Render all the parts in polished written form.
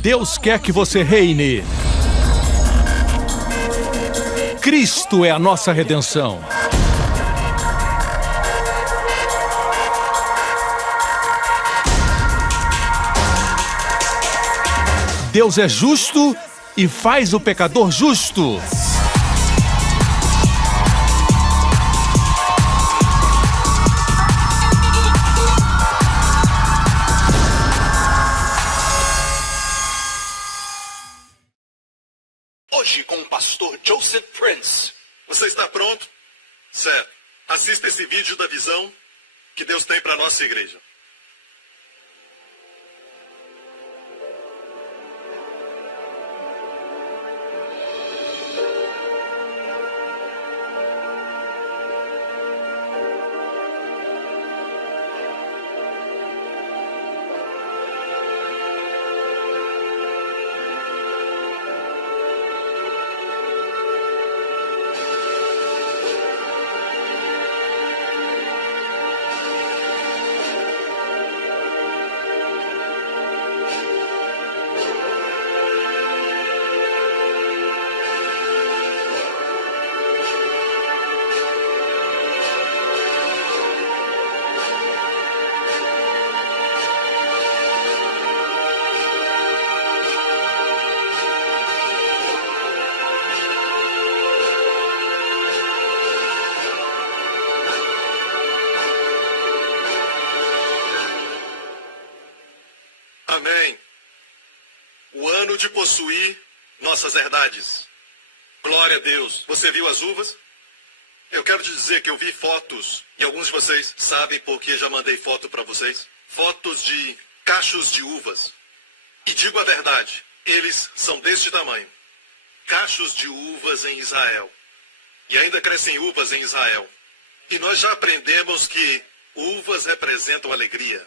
Deus quer que você reine. Cristo é a nossa redenção. Deus é justo e faz o pecador justo. Hoje com o pastor Joseph Prince. Você está pronto? Certo. Assista esse vídeo da visão que Deus tem para a nossa igreja. Amém. O ano de possuir nossas herdades. Glória a Deus. Você viu as uvas? Eu quero te dizer que eu vi fotos, e alguns de vocês sabem porque já mandei foto para vocês. Fotos de cachos de uvas. E digo a verdade, eles são deste tamanho. Cachos de uvas em Israel. E ainda crescem uvas em Israel. E nós já aprendemos que uvas representam alegria.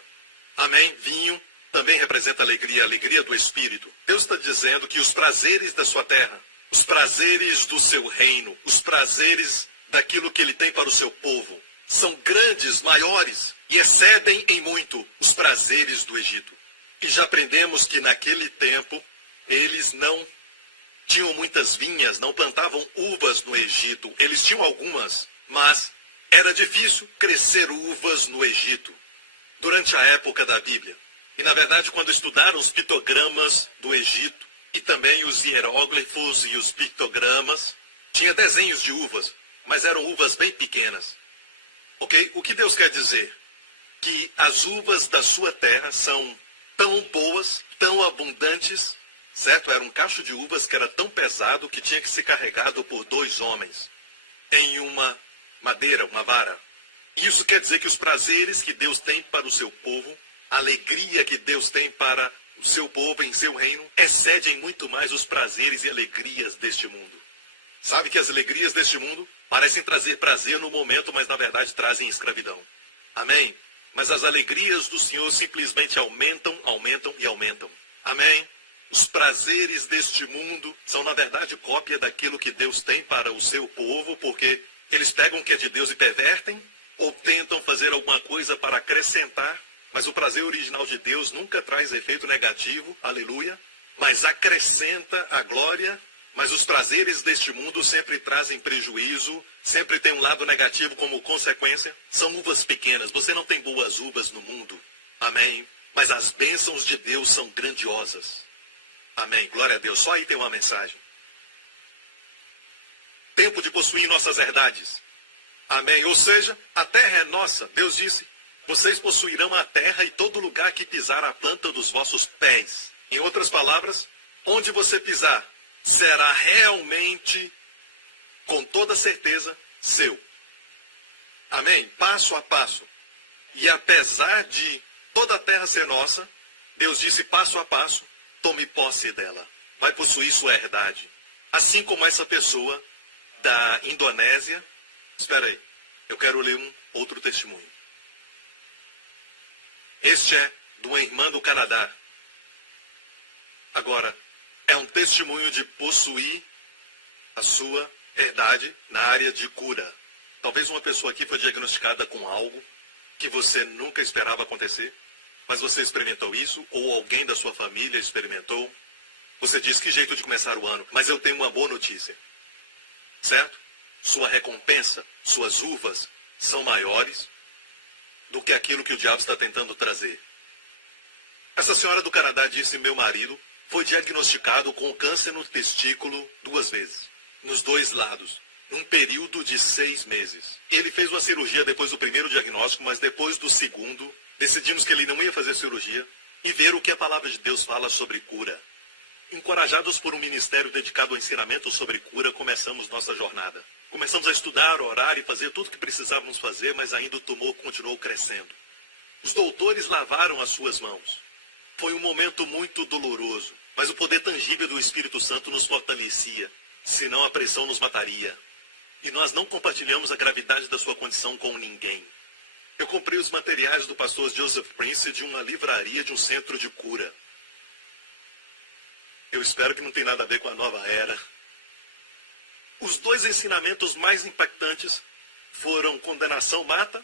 Amém? Vinho também representa alegria, a alegria do Espírito. Deus está dizendo que os prazeres da sua terra, os prazeres do seu reino, os prazeres daquilo que Ele tem para o seu povo, são grandes, maiores e excedem em muito os prazeres do Egito. E já aprendemos que naquele tempo eles não tinham muitas vinhas, não plantavam uvas no Egito. Eles tinham algumas, mas era difícil crescer uvas no Egito durante a época da Bíblia. E, na verdade, quando estudaram os pictogramas do Egito, e também os hieróglifos e os pictogramas, tinha desenhos de uvas, mas eram uvas bem pequenas. Ok? O que Deus quer dizer? Que as uvas da sua terra são tão boas, tão abundantes, certo? Era um cacho de uvas que era tão pesado que tinha que ser carregado por 2 homens em uma madeira, uma vara. Isso quer dizer que os prazeres que Deus tem para o seu povo, a alegria que Deus tem para o seu povo em seu reino, excedem muito mais os prazeres e alegrias deste mundo. Sabe que as alegrias deste mundo parecem trazer prazer no momento, mas na verdade trazem escravidão. Amém? Mas as alegrias do Senhor simplesmente aumentam, aumentam e aumentam. Amém? Os prazeres deste mundo são na verdade cópia daquilo que Deus tem para o seu povo, porque eles pegam o que é de Deus e pervertem, ou tentam fazer alguma coisa para acrescentar. Mas o prazer original de Deus nunca traz efeito negativo, aleluia, mas acrescenta a glória. Mas os prazeres deste mundo sempre trazem prejuízo, sempre tem um lado negativo como consequência. São uvas pequenas, você não tem boas uvas no mundo, amém? Mas as bênçãos de Deus são grandiosas, amém? Glória a Deus, só aí tem uma mensagem. Tempo de possuir nossas herdades, amém? Ou seja, a terra é nossa, Deus disse. Vocês possuirão a terra e todo lugar que pisar a planta dos vossos pés. Em outras palavras, onde você pisar, será realmente, com toda certeza, seu. Amém? Passo a passo. E apesar de toda a terra ser nossa, Deus disse passo a passo, tome posse dela. Vai possuir sua herdade. Assim como essa pessoa da Indonésia. Espera aí, eu quero ler um outro testemunho. Este é de uma irmã do Canadá. Agora, é um testemunho de possuir a sua herdade na área de cura. Talvez uma pessoa aqui foi diagnosticada com algo que você nunca esperava acontecer, mas você experimentou isso, ou alguém da sua família experimentou. Você diz, que jeito de começar o ano, mas eu tenho uma boa notícia. Certo? Sua recompensa, suas uvas, são maiores do que aquilo que o diabo está tentando trazer. Essa senhora do Canadá disse, meu marido foi diagnosticado com câncer no testículo 2 vezes, nos 2 lados, num período de 6 meses. Ele fez uma cirurgia depois do primeiro diagnóstico, mas depois do segundo, decidimos que ele não ia fazer cirurgia e ver o que a palavra de Deus fala sobre cura. Encorajados por um ministério dedicado ao ensinamento sobre cura, começamos nossa jornada. Começamos a estudar, orar e fazer tudo o que precisávamos fazer, mas ainda o tumor continuou crescendo. Os doutores lavaram as suas mãos. Foi um momento muito doloroso, mas o poder tangível do Espírito Santo nos fortalecia, senão a pressão nos mataria. E nós não compartilhamos a gravidade da sua condição com ninguém. Eu comprei os materiais do pastor Joseph Prince de uma livraria de um centro de cura. Eu espero que não tenha nada a ver com a nova era. Os 2 ensinamentos mais impactantes foram condenação mata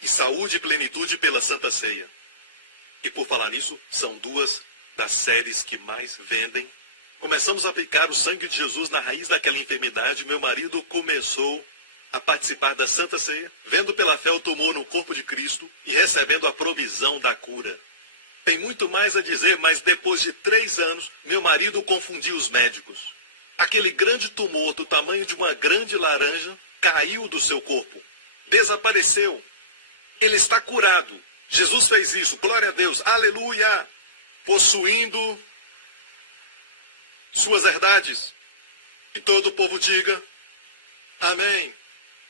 e saúde e plenitude pela Santa Ceia. E por falar nisso, são 2 das séries que mais vendem. Começamos a aplicar o sangue de Jesus na raiz daquela enfermidade. Meu marido começou a participar da Santa Ceia, vendo pela fé o tumor no corpo de Cristo e recebendo a provisão da cura. Tem muito mais a dizer, mas depois de 3 anos, meu marido confundiu os médicos. Aquele grande tumor do tamanho de uma grande laranja caiu do seu corpo. Desapareceu. Ele está curado. Jesus fez isso. Glória a Deus. Aleluia. Possuindo suas herdades. E todo o povo diga amém.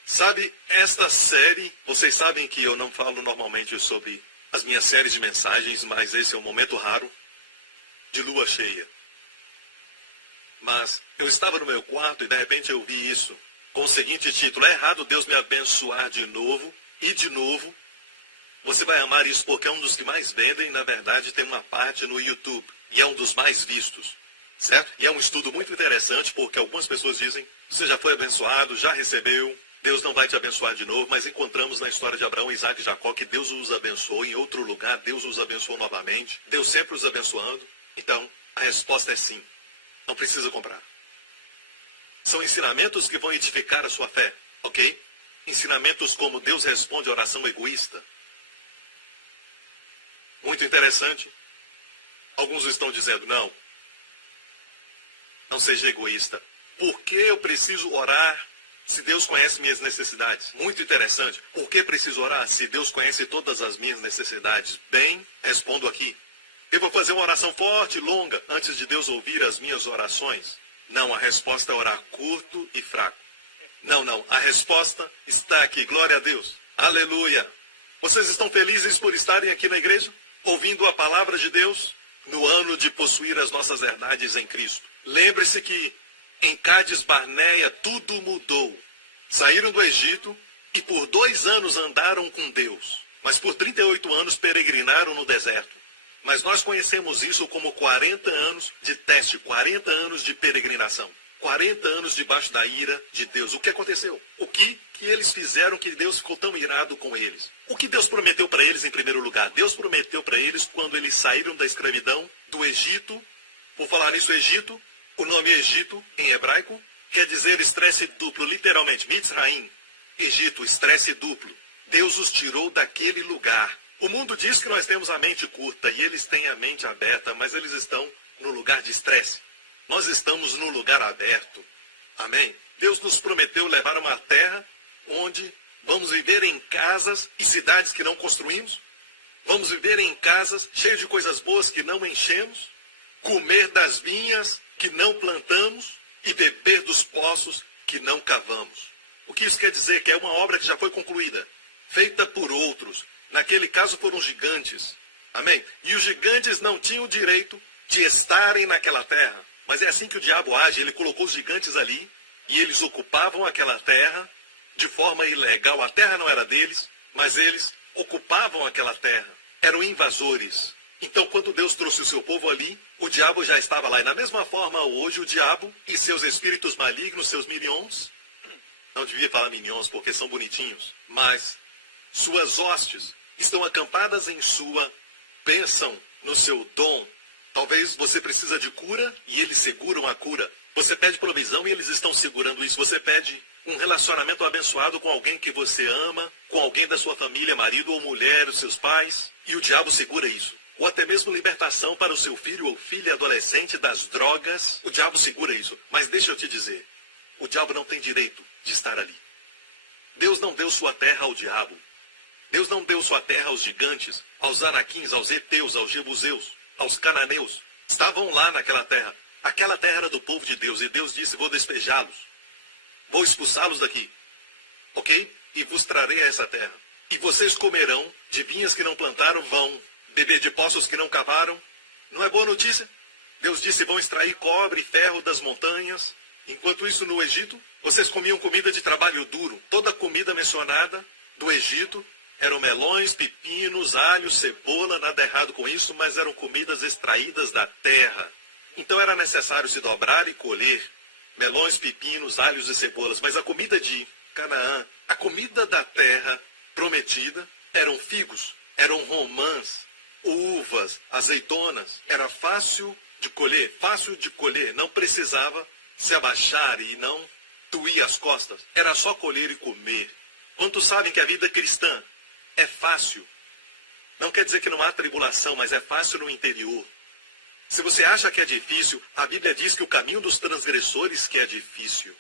Sabe, esta série, vocês sabem que eu não falo normalmente sobre as minhas séries de mensagens, mas esse é um momento raro de lua cheia. Mas eu estava no meu quarto e de repente eu vi isso com o seguinte título: é errado Deus me abençoar de novo e de novo. Você vai amar isso porque é um dos que mais vendem, na verdade tem uma parte no YouTube e é um dos mais vistos, certo? E é um estudo muito interessante porque algumas pessoas dizem, você já foi abençoado, já recebeu, Deus não vai te abençoar de novo, mas encontramos na história de Abraão, Isaac e Jacó que Deus os abençoou em outro lugar, Deus os abençoou novamente, Deus sempre os abençoando. Então, a resposta é sim, não precisa comprar. São ensinamentos que vão edificar a sua fé, ok? Ensinamentos como Deus responde a oração egoísta. Muito interessante. Alguns estão dizendo, não seja egoísta. Por que eu preciso orar se Deus conhece minhas necessidades? Muito interessante. Por que preciso orar se Deus conhece todas as minhas necessidades? Bem, respondo aqui. Eu vou fazer uma oração forte e longa antes de Deus ouvir as minhas orações? Não, a resposta é orar curto e fraco. Não, a resposta está aqui. Glória a Deus. Aleluia. Vocês estão felizes por estarem aqui na igreja? Ouvindo a palavra de Deus? No ano de possuir as nossas herdades em Cristo. Lembre-se que em Cádiz Barneia tudo mudou. Saíram do Egito e por 2 anos andaram com Deus. Mas por 38 anos peregrinaram no deserto. Mas nós conhecemos isso como 40 anos de teste, 40 anos de peregrinação. 40 anos debaixo da ira de Deus. O que aconteceu? O que eles fizeram que Deus ficou tão irado com eles? O que Deus prometeu para eles em primeiro lugar? Deus prometeu para eles quando eles saíram da escravidão do Egito. Por falar nisso, Egito, o nome Egito em hebraico quer dizer estresse duplo, literalmente. Mitzraim, Egito, estresse duplo. Deus os tirou daquele lugar. O mundo diz que nós temos a mente curta e eles têm a mente aberta, mas eles estão no lugar de estresse. Nós estamos no lugar aberto. Amém? Deus nos prometeu levar a uma terra onde vamos viver em casas e cidades que não construímos. Vamos viver em casas cheias de coisas boas que não enchemos. Comer das vinhas que não plantamos e beber dos poços que não cavamos. O que isso quer dizer? Que é uma obra que já foi concluída, feita por outros. Naquele caso foram gigantes. Amém? E os gigantes não tinham o direito de estarem naquela terra. Mas é assim que o diabo age. Ele colocou os gigantes ali e eles ocupavam aquela terra de forma ilegal. A terra não era deles, mas eles ocupavam aquela terra. Eram invasores. Então, quando Deus trouxe o seu povo ali, o diabo já estava lá. E da mesma forma, hoje, o diabo e seus espíritos malignos, seus minions, não devia falar minions porque são bonitinhos, mas suas hostes estão acampadas em sua bênção, no seu dom, Talvez você precisa de cura e eles seguram a cura. Você pede provisão e eles estão segurando isso. Você pede um relacionamento abençoado com alguém que você ama, com alguém da sua família, marido ou mulher, os seus pais, e o diabo segura isso. Ou até mesmo libertação para o seu filho ou filha adolescente das drogas, o diabo segura isso. Mas deixa eu te dizer, o diabo não tem direito de estar ali. Deus não deu sua terra ao diabo. Deus não deu sua terra aos gigantes, aos anaquins, aos heteus, aos jebuseus, aos cananeus. Estavam lá naquela terra. Aquela terra era do povo de Deus. E Deus disse, vou despejá-los. Vou expulsá-los daqui. Ok? E vos trarei a essa terra. E vocês comerão de vinhas que não plantaram, vão beber de poços que não cavaram. Não é boa notícia? Deus disse, vão extrair cobre e ferro das montanhas. Enquanto isso, no Egito, vocês comiam comida de trabalho duro. Toda a comida mencionada do Egito eram melões, pepinos, alho, cebola, nada errado com isso, mas eram comidas extraídas da terra. Então era necessário se dobrar e colher melões, pepinos, alhos e cebolas. Mas a comida de Canaã, a comida da terra prometida, eram figos, eram romãs, uvas, azeitonas. Era fácil de colher, não precisava se abaixar e não tuir as costas. Era só colher e comer. Quantos sabem que a vida cristã é fácil? Não quer dizer que não há tribulação, mas é fácil no interior. Se você acha que é difícil, a Bíblia diz que o caminho dos transgressores que é difícil.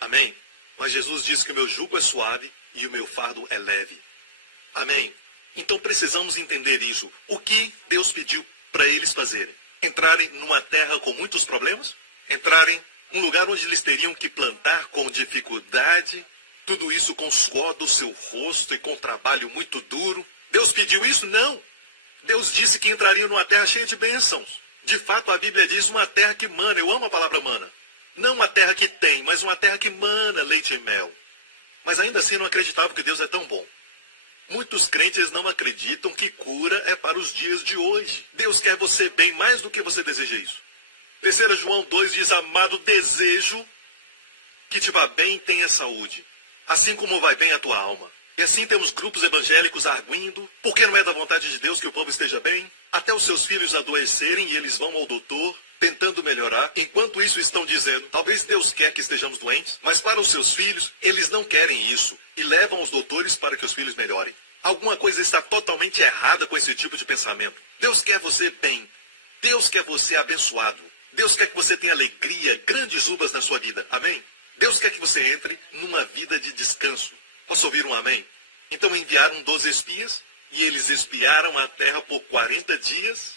Amém? Mas Jesus diz que o meu jugo é suave e o meu fardo é leve. Amém? Então precisamos entender isso. O que Deus pediu para eles fazerem? Entrarem numa terra com muitos problemas? Entrarem num lugar onde eles teriam que plantar com dificuldade? Tudo isso com suor do seu rosto e com trabalho muito duro? Deus pediu isso? Não. Deus disse que entrariam numa terra cheia de bênçãos. De fato, a Bíblia diz uma terra que mana. Eu amo a palavra mana. Não uma terra que tem, mas uma terra que mana leite e mel. Mas ainda assim não acreditava que Deus é tão bom. Muitos crentes não acreditam que cura é para os dias de hoje. Deus quer você bem mais do que você deseja isso. 3 João 2 diz, amado, desejo que te vá bem e tenha saúde, assim como vai bem a tua alma. E assim temos grupos evangélicos arguindo, porque não é da vontade de Deus que o povo esteja bem? Até os seus filhos adoecerem e eles vão ao doutor, tentando melhorar. Enquanto isso estão dizendo, talvez Deus quer que estejamos doentes, mas para os seus filhos, eles não querem isso. E levam os doutores para que os filhos melhorem. Alguma coisa está totalmente errada com esse tipo de pensamento. Deus quer você bem. Deus quer você abençoado. Deus quer que você tenha alegria, grandes uvas na sua vida. Amém? Deus quer que você entre numa vida de descanso. Posso ouvir um amém? Então enviaram 12 espias, e eles espiaram a terra por 40 dias.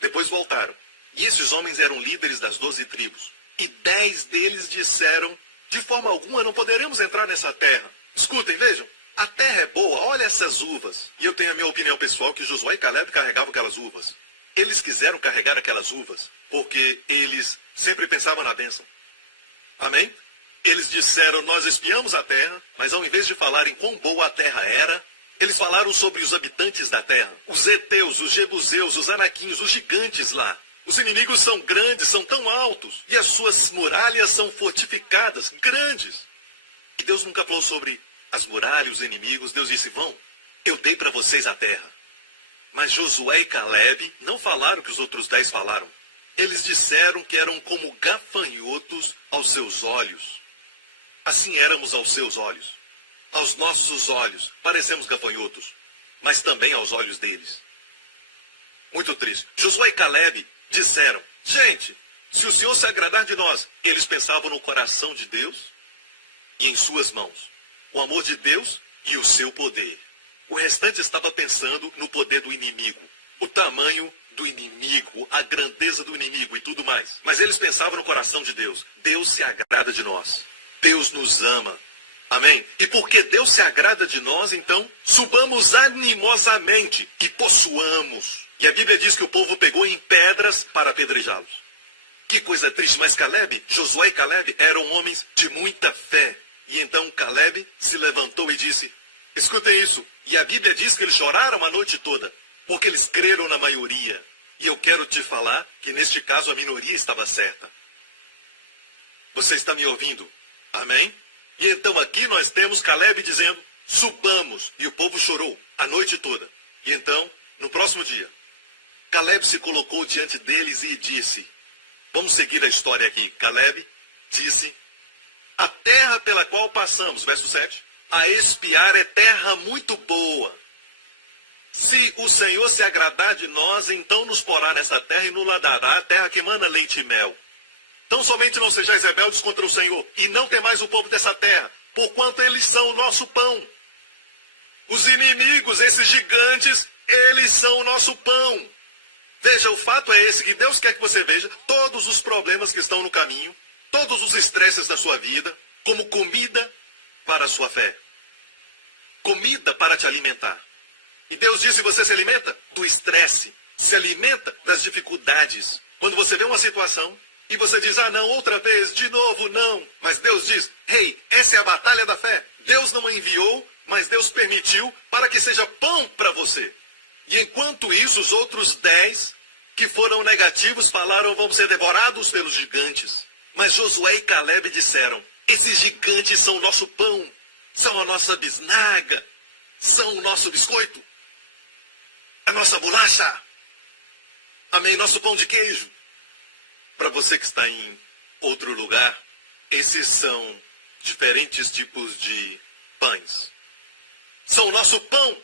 Depois voltaram. E esses homens eram líderes das 12 tribos. E 10 deles disseram, de forma alguma não poderemos entrar nessa terra. Escutem, vejam. A terra é boa, olha essas uvas. E eu tenho a minha opinião pessoal que Josué e Caleb carregavam aquelas uvas. Eles quiseram carregar aquelas uvas porque eles sempre pensavam na bênção. Amém? Eles disseram, nós espiamos a terra, mas ao invés de falarem quão boa a terra era, eles falaram sobre os habitantes da terra. Os heteus, os jebuseus, os anaquins, os gigantes lá. Os inimigos são grandes, são tão altos. E as suas muralhas são fortificadas, grandes. E Deus nunca falou sobre as muralhas, os inimigos. Deus disse, vão, eu dei para vocês a terra. Mas Josué e Caleb não falaram o que os outros 10 falaram. Eles disseram que eram como gafanhotos aos seus olhos. Assim éramos aos seus olhos. Aos nossos olhos, parecemos gafanhotos, mas também aos olhos deles. Muito triste. Josué e Caleb disseram, gente, se o Senhor se agradar de nós, eles pensavam no coração de Deus e em suas mãos. O amor de Deus e o seu poder. O restante estava pensando no poder do inimigo, o tamanho do inimigo, a grandeza do inimigo e tudo mais. Mas eles pensavam no coração de Deus. Deus se agrada de nós. Deus nos ama. Amém? E porque Deus se agrada de nós, então, subamos animosamente e possuamos. E a Bíblia diz que o povo pegou em pedras para apedrejá-los. Que coisa triste, mas Caleb, Josué e Caleb eram homens de muita fé. E então Caleb se levantou e disse, escutem isso. E a Bíblia diz que eles choraram a noite toda, porque eles creram na maioria. E eu quero te falar que neste caso a minoria estava certa. Você está me ouvindo? Amém? E então aqui nós temos Caleb dizendo, subamos. E o povo chorou a noite toda. E então, no próximo dia, Caleb se colocou diante deles e disse, vamos seguir a história aqui. Caleb disse, a terra pela qual passamos, verso 7, a espiar é terra muito boa. Se o Senhor se agradar de nós, então nos porá nessa terra e nos dará a terra que emana leite e mel. Tão somente não sejais rebeldes contra o Senhor, e não temais o povo dessa terra, porquanto eles são o nosso pão. Os inimigos, esses gigantes, eles são o nosso pão. Veja, o fato é esse, que Deus quer que você veja todos os problemas que estão no caminho, todos os estresses da sua vida, como comida para a sua fé. Comida para te alimentar. E Deus diz, se você se alimenta do estresse, se alimenta das dificuldades. Quando você vê uma situação e você diz, ah não, outra vez, de novo, não. Mas Deus diz, hey, essa é a batalha da fé. Deus não a enviou, mas Deus permitiu para que seja pão para você. E enquanto isso, os outros 10 que foram negativos falaram, vamos ser devorados pelos gigantes. Mas Josué e Caleb disseram, esses gigantes são o nosso pão, são a nossa bisnaga, são o nosso biscoito, a nossa bolacha, amém, nosso pão de queijo. Para você que está em outro lugar, esses são diferentes tipos de pães. São o nosso pão.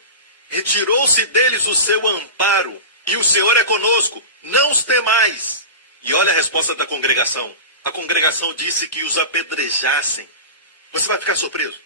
Retirou-se deles o seu amparo, e o Senhor é conosco, não os temais. E olha a resposta da congregação. A congregação disse que os apedrejassem. Você vai ficar surpreso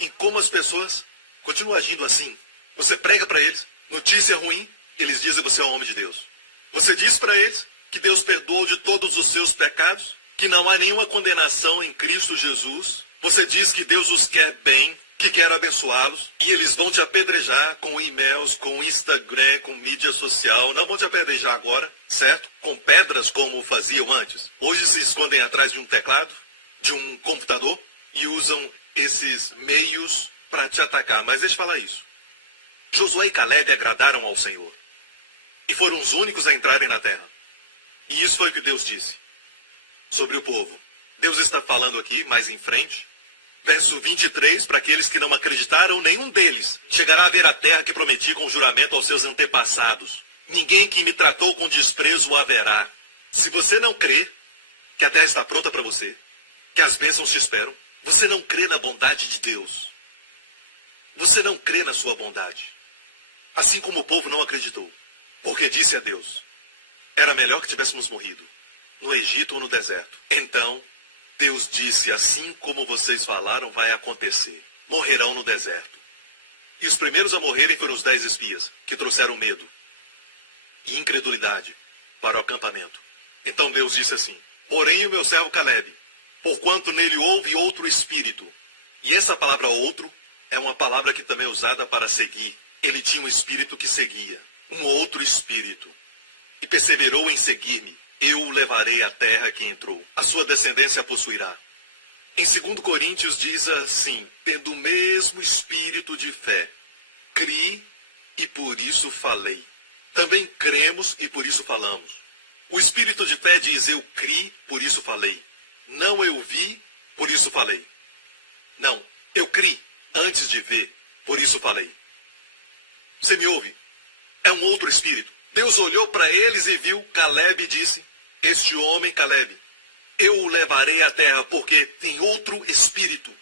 em como as pessoas continuam agindo assim. Você prega para eles, notícia ruim, eles dizem que você é um homem de Deus. Você diz para eles que Deus perdoou de todos os seus pecados, que não há nenhuma condenação em Cristo Jesus. Você diz que Deus os quer bem, que quer abençoá-los, e eles vão te apedrejar com e-mails, com Instagram, com mídia social. Não vão te apedrejar agora, certo? Com pedras como faziam antes. Hoje se escondem atrás de um teclado, de um computador, e usam esses meios para te atacar. Mas deixa eu falar isso. Josué e Caleb agradaram ao Senhor, e foram os únicos a entrarem na terra. E isso foi o que Deus disse sobre o povo. Deus está falando aqui, mais em frente, verso 23, para aqueles que não acreditaram, nenhum deles chegará a ver a terra que prometi com juramento aos seus antepassados. Ninguém que me tratou com desprezo o haverá. Se você não crê que a terra está pronta para você, que as bênçãos te esperam, você não crê na bondade de Deus. Você não crê na sua bondade. Assim como o povo não acreditou. Porque disse a Deus, era melhor que tivéssemos morrido, no Egito ou no deserto. Então, Deus disse, assim como vocês falaram, vai acontecer. Morrerão no deserto. E os primeiros a morrerem foram os 10 espias, que trouxeram medo e incredulidade para o acampamento. Então Deus disse assim, porém o meu servo Caleb, porquanto nele houve outro espírito. E essa palavra outro é uma palavra que também é usada para seguir. Ele tinha um espírito que seguia, um outro espírito. E perseverou em seguir-me. Eu o levarei à terra que entrou. A sua descendência a possuirá. Em 2 Coríntios diz assim, tendo o mesmo espírito de fé, criei e por isso falei. Também cremos e por isso falamos. O espírito de fé diz, eu criei, por isso falei. Não eu vi, por isso falei. Não, eu criei antes de ver, por isso falei. Você me ouve? É um outro espírito. Deus olhou para eles e viu Caleb e disse, este homem, Caleb, eu o levarei à terra porque tem outro espírito.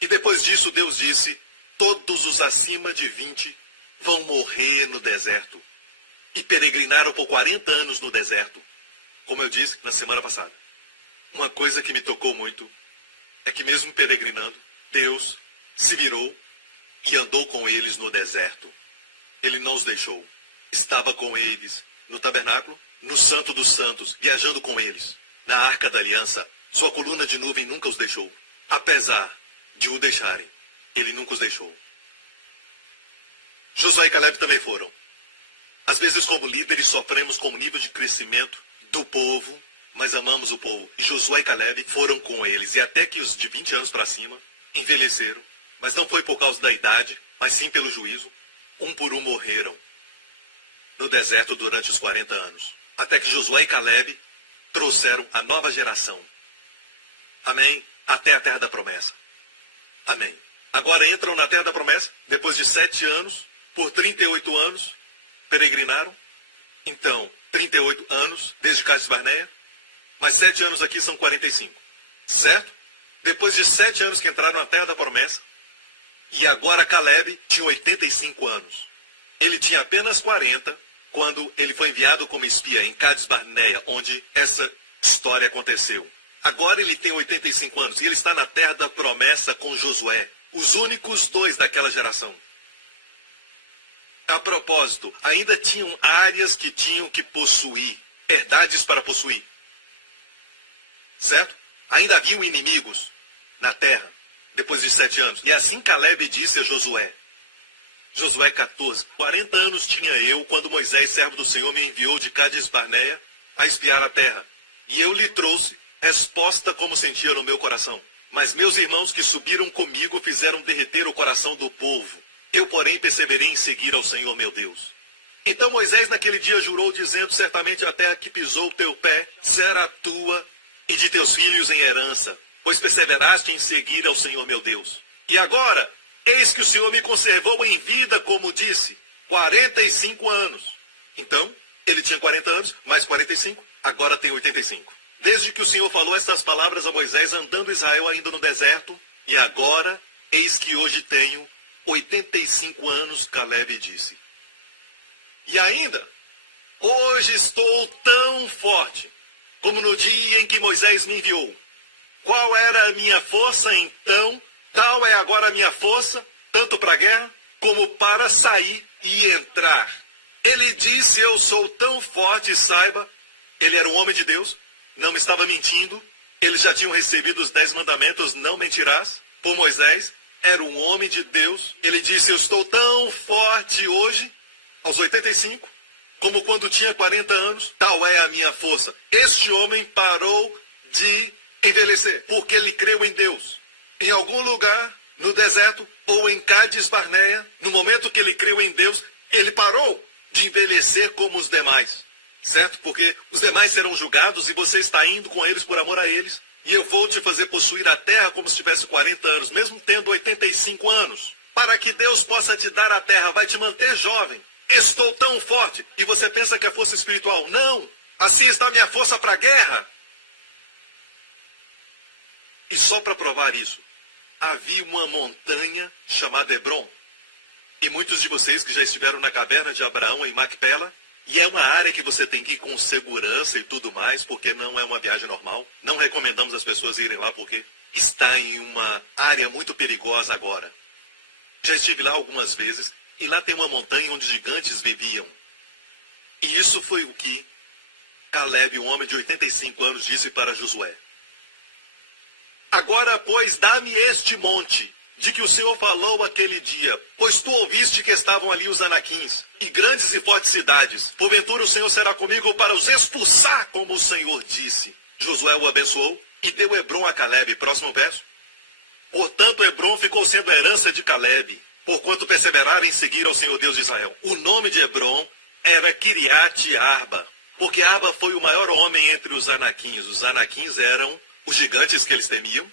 E depois disso Deus disse, todos os acima de 20 vão morrer no deserto. E peregrinaram por 40 anos no deserto. Como eu disse na semana passada. Uma coisa que me tocou muito é que mesmo peregrinando, Deus se virou e andou com eles no deserto. Ele não os deixou. Estava com eles no tabernáculo, no Santo dos Santos, viajando com eles. Na Arca da Aliança, sua coluna de nuvem nunca os deixou. Apesar de o deixarem, ele nunca os deixou. Josué e Caleb também foram. Às vezes, como líderes, sofremos com o nível de crescimento do povo, mas amamos o povo. E Josué e Caleb foram com eles. E até que os de 20 anos para cima envelheceram. Mas não foi por causa da idade, mas sim pelo juízo. Um por um morreram no deserto durante os 40 anos. Até que Josué e Caleb trouxeram a nova geração. Amém? Até a terra da promessa. Amém. Agora entram na terra da promessa, depois de 7 anos, por 38 anos, peregrinaram. Então, 38 anos desde Cádiz Barneia. Mais 7 anos aqui são 45. Certo? Depois de 7 anos que entraram na terra da promessa. E agora Caleb tinha 85 anos. Ele tinha apenas 40 quando ele foi enviado como espia em Cádiz Barneia, onde essa história aconteceu. Agora ele tem 85 anos e ele está na terra da promessa com Josué. Os únicos 2 daquela geração. A propósito, ainda tinham áreas que tinham que possuir. Herdades para possuir. Certo? Ainda haviam inimigos na terra, depois de 7 anos. E assim Caleb disse a Josué. Josué 14. 40 anos tinha eu quando Moisés, servo do Senhor, me enviou de Cádiz Barneia a espiar a terra. E eu lhe trouxe resposta como sentia no meu coração. Mas meus irmãos que subiram comigo fizeram derreter o coração do povo. Eu, porém, perseverei em seguir ao Senhor meu Deus. Então Moisés naquele dia jurou, dizendo, certamente a terra que pisou o teu pé será tua e de teus filhos em herança, pois perseveraste em seguir ao Senhor meu Deus. E agora, eis que o Senhor me conservou em vida, como disse, 45 anos. Então, ele tinha 40 anos, mais 45, agora tem 85. Desde que o Senhor falou estas palavras a Moisés, andando Israel ainda no deserto, e agora, eis que hoje tenho 85 anos, Caleb disse. E ainda, hoje estou tão forte, como no dia em que Moisés me enviou. Qual era a minha força então? Tal é agora a minha força, tanto para a guerra, como para sair e entrar. Ele disse, eu sou tão forte, saiba, ele era um homem de Deus, não me estava mentindo, eles já tinham recebido os 10 mandamentos, não mentirás, por Moisés, era um homem de Deus. Ele disse, eu estou tão forte hoje, aos 85, como quando tinha 40 anos, tal é a minha força. Este homem parou de envelhecer, porque ele creu em Deus. Em algum lugar, no deserto, ou em Cádiz Barneia, no momento que ele creu em Deus, ele parou de envelhecer como os demais. Certo? Porque os demais serão julgados e você está indo com eles por amor a eles. E eu vou te fazer possuir a terra como se tivesse 40 anos, mesmo tendo 85 anos. Para que Deus possa te dar a terra, vai te manter jovem. Estou tão forte. E você pensa que é força espiritual? Não. Assim está a minha força para a guerra. E só para provar isso, havia uma montanha chamada Hebron. E muitos de vocês que já estiveram na caverna de Abraão em Macpela, e é uma área que você tem que ir com segurança e tudo mais, porque não é uma viagem normal. Não recomendamos as pessoas irem lá, porque está em uma área muito perigosa agora. Já estive lá algumas vezes, e lá tem uma montanha onde gigantes viviam. E isso foi o que Caleb, um homem de 85 anos, disse para Josué. Agora, pois, dá-me este monte, de que o Senhor falou aquele dia, pois tu ouviste que estavam ali os anaquins, e grandes e fortes cidades. Porventura o Senhor será comigo para os expulsar, como o Senhor disse. Josué o abençoou e deu Hebron a Caleb. Próximo verso. Portanto, Hebron ficou sendo a herança de Caleb, porquanto perseveraram em seguir ao Senhor Deus de Israel. O nome de Hebron era Kiriat Arba, porque Arba foi o maior homem entre os anaquins. Os anaquins eram os gigantes que eles temiam,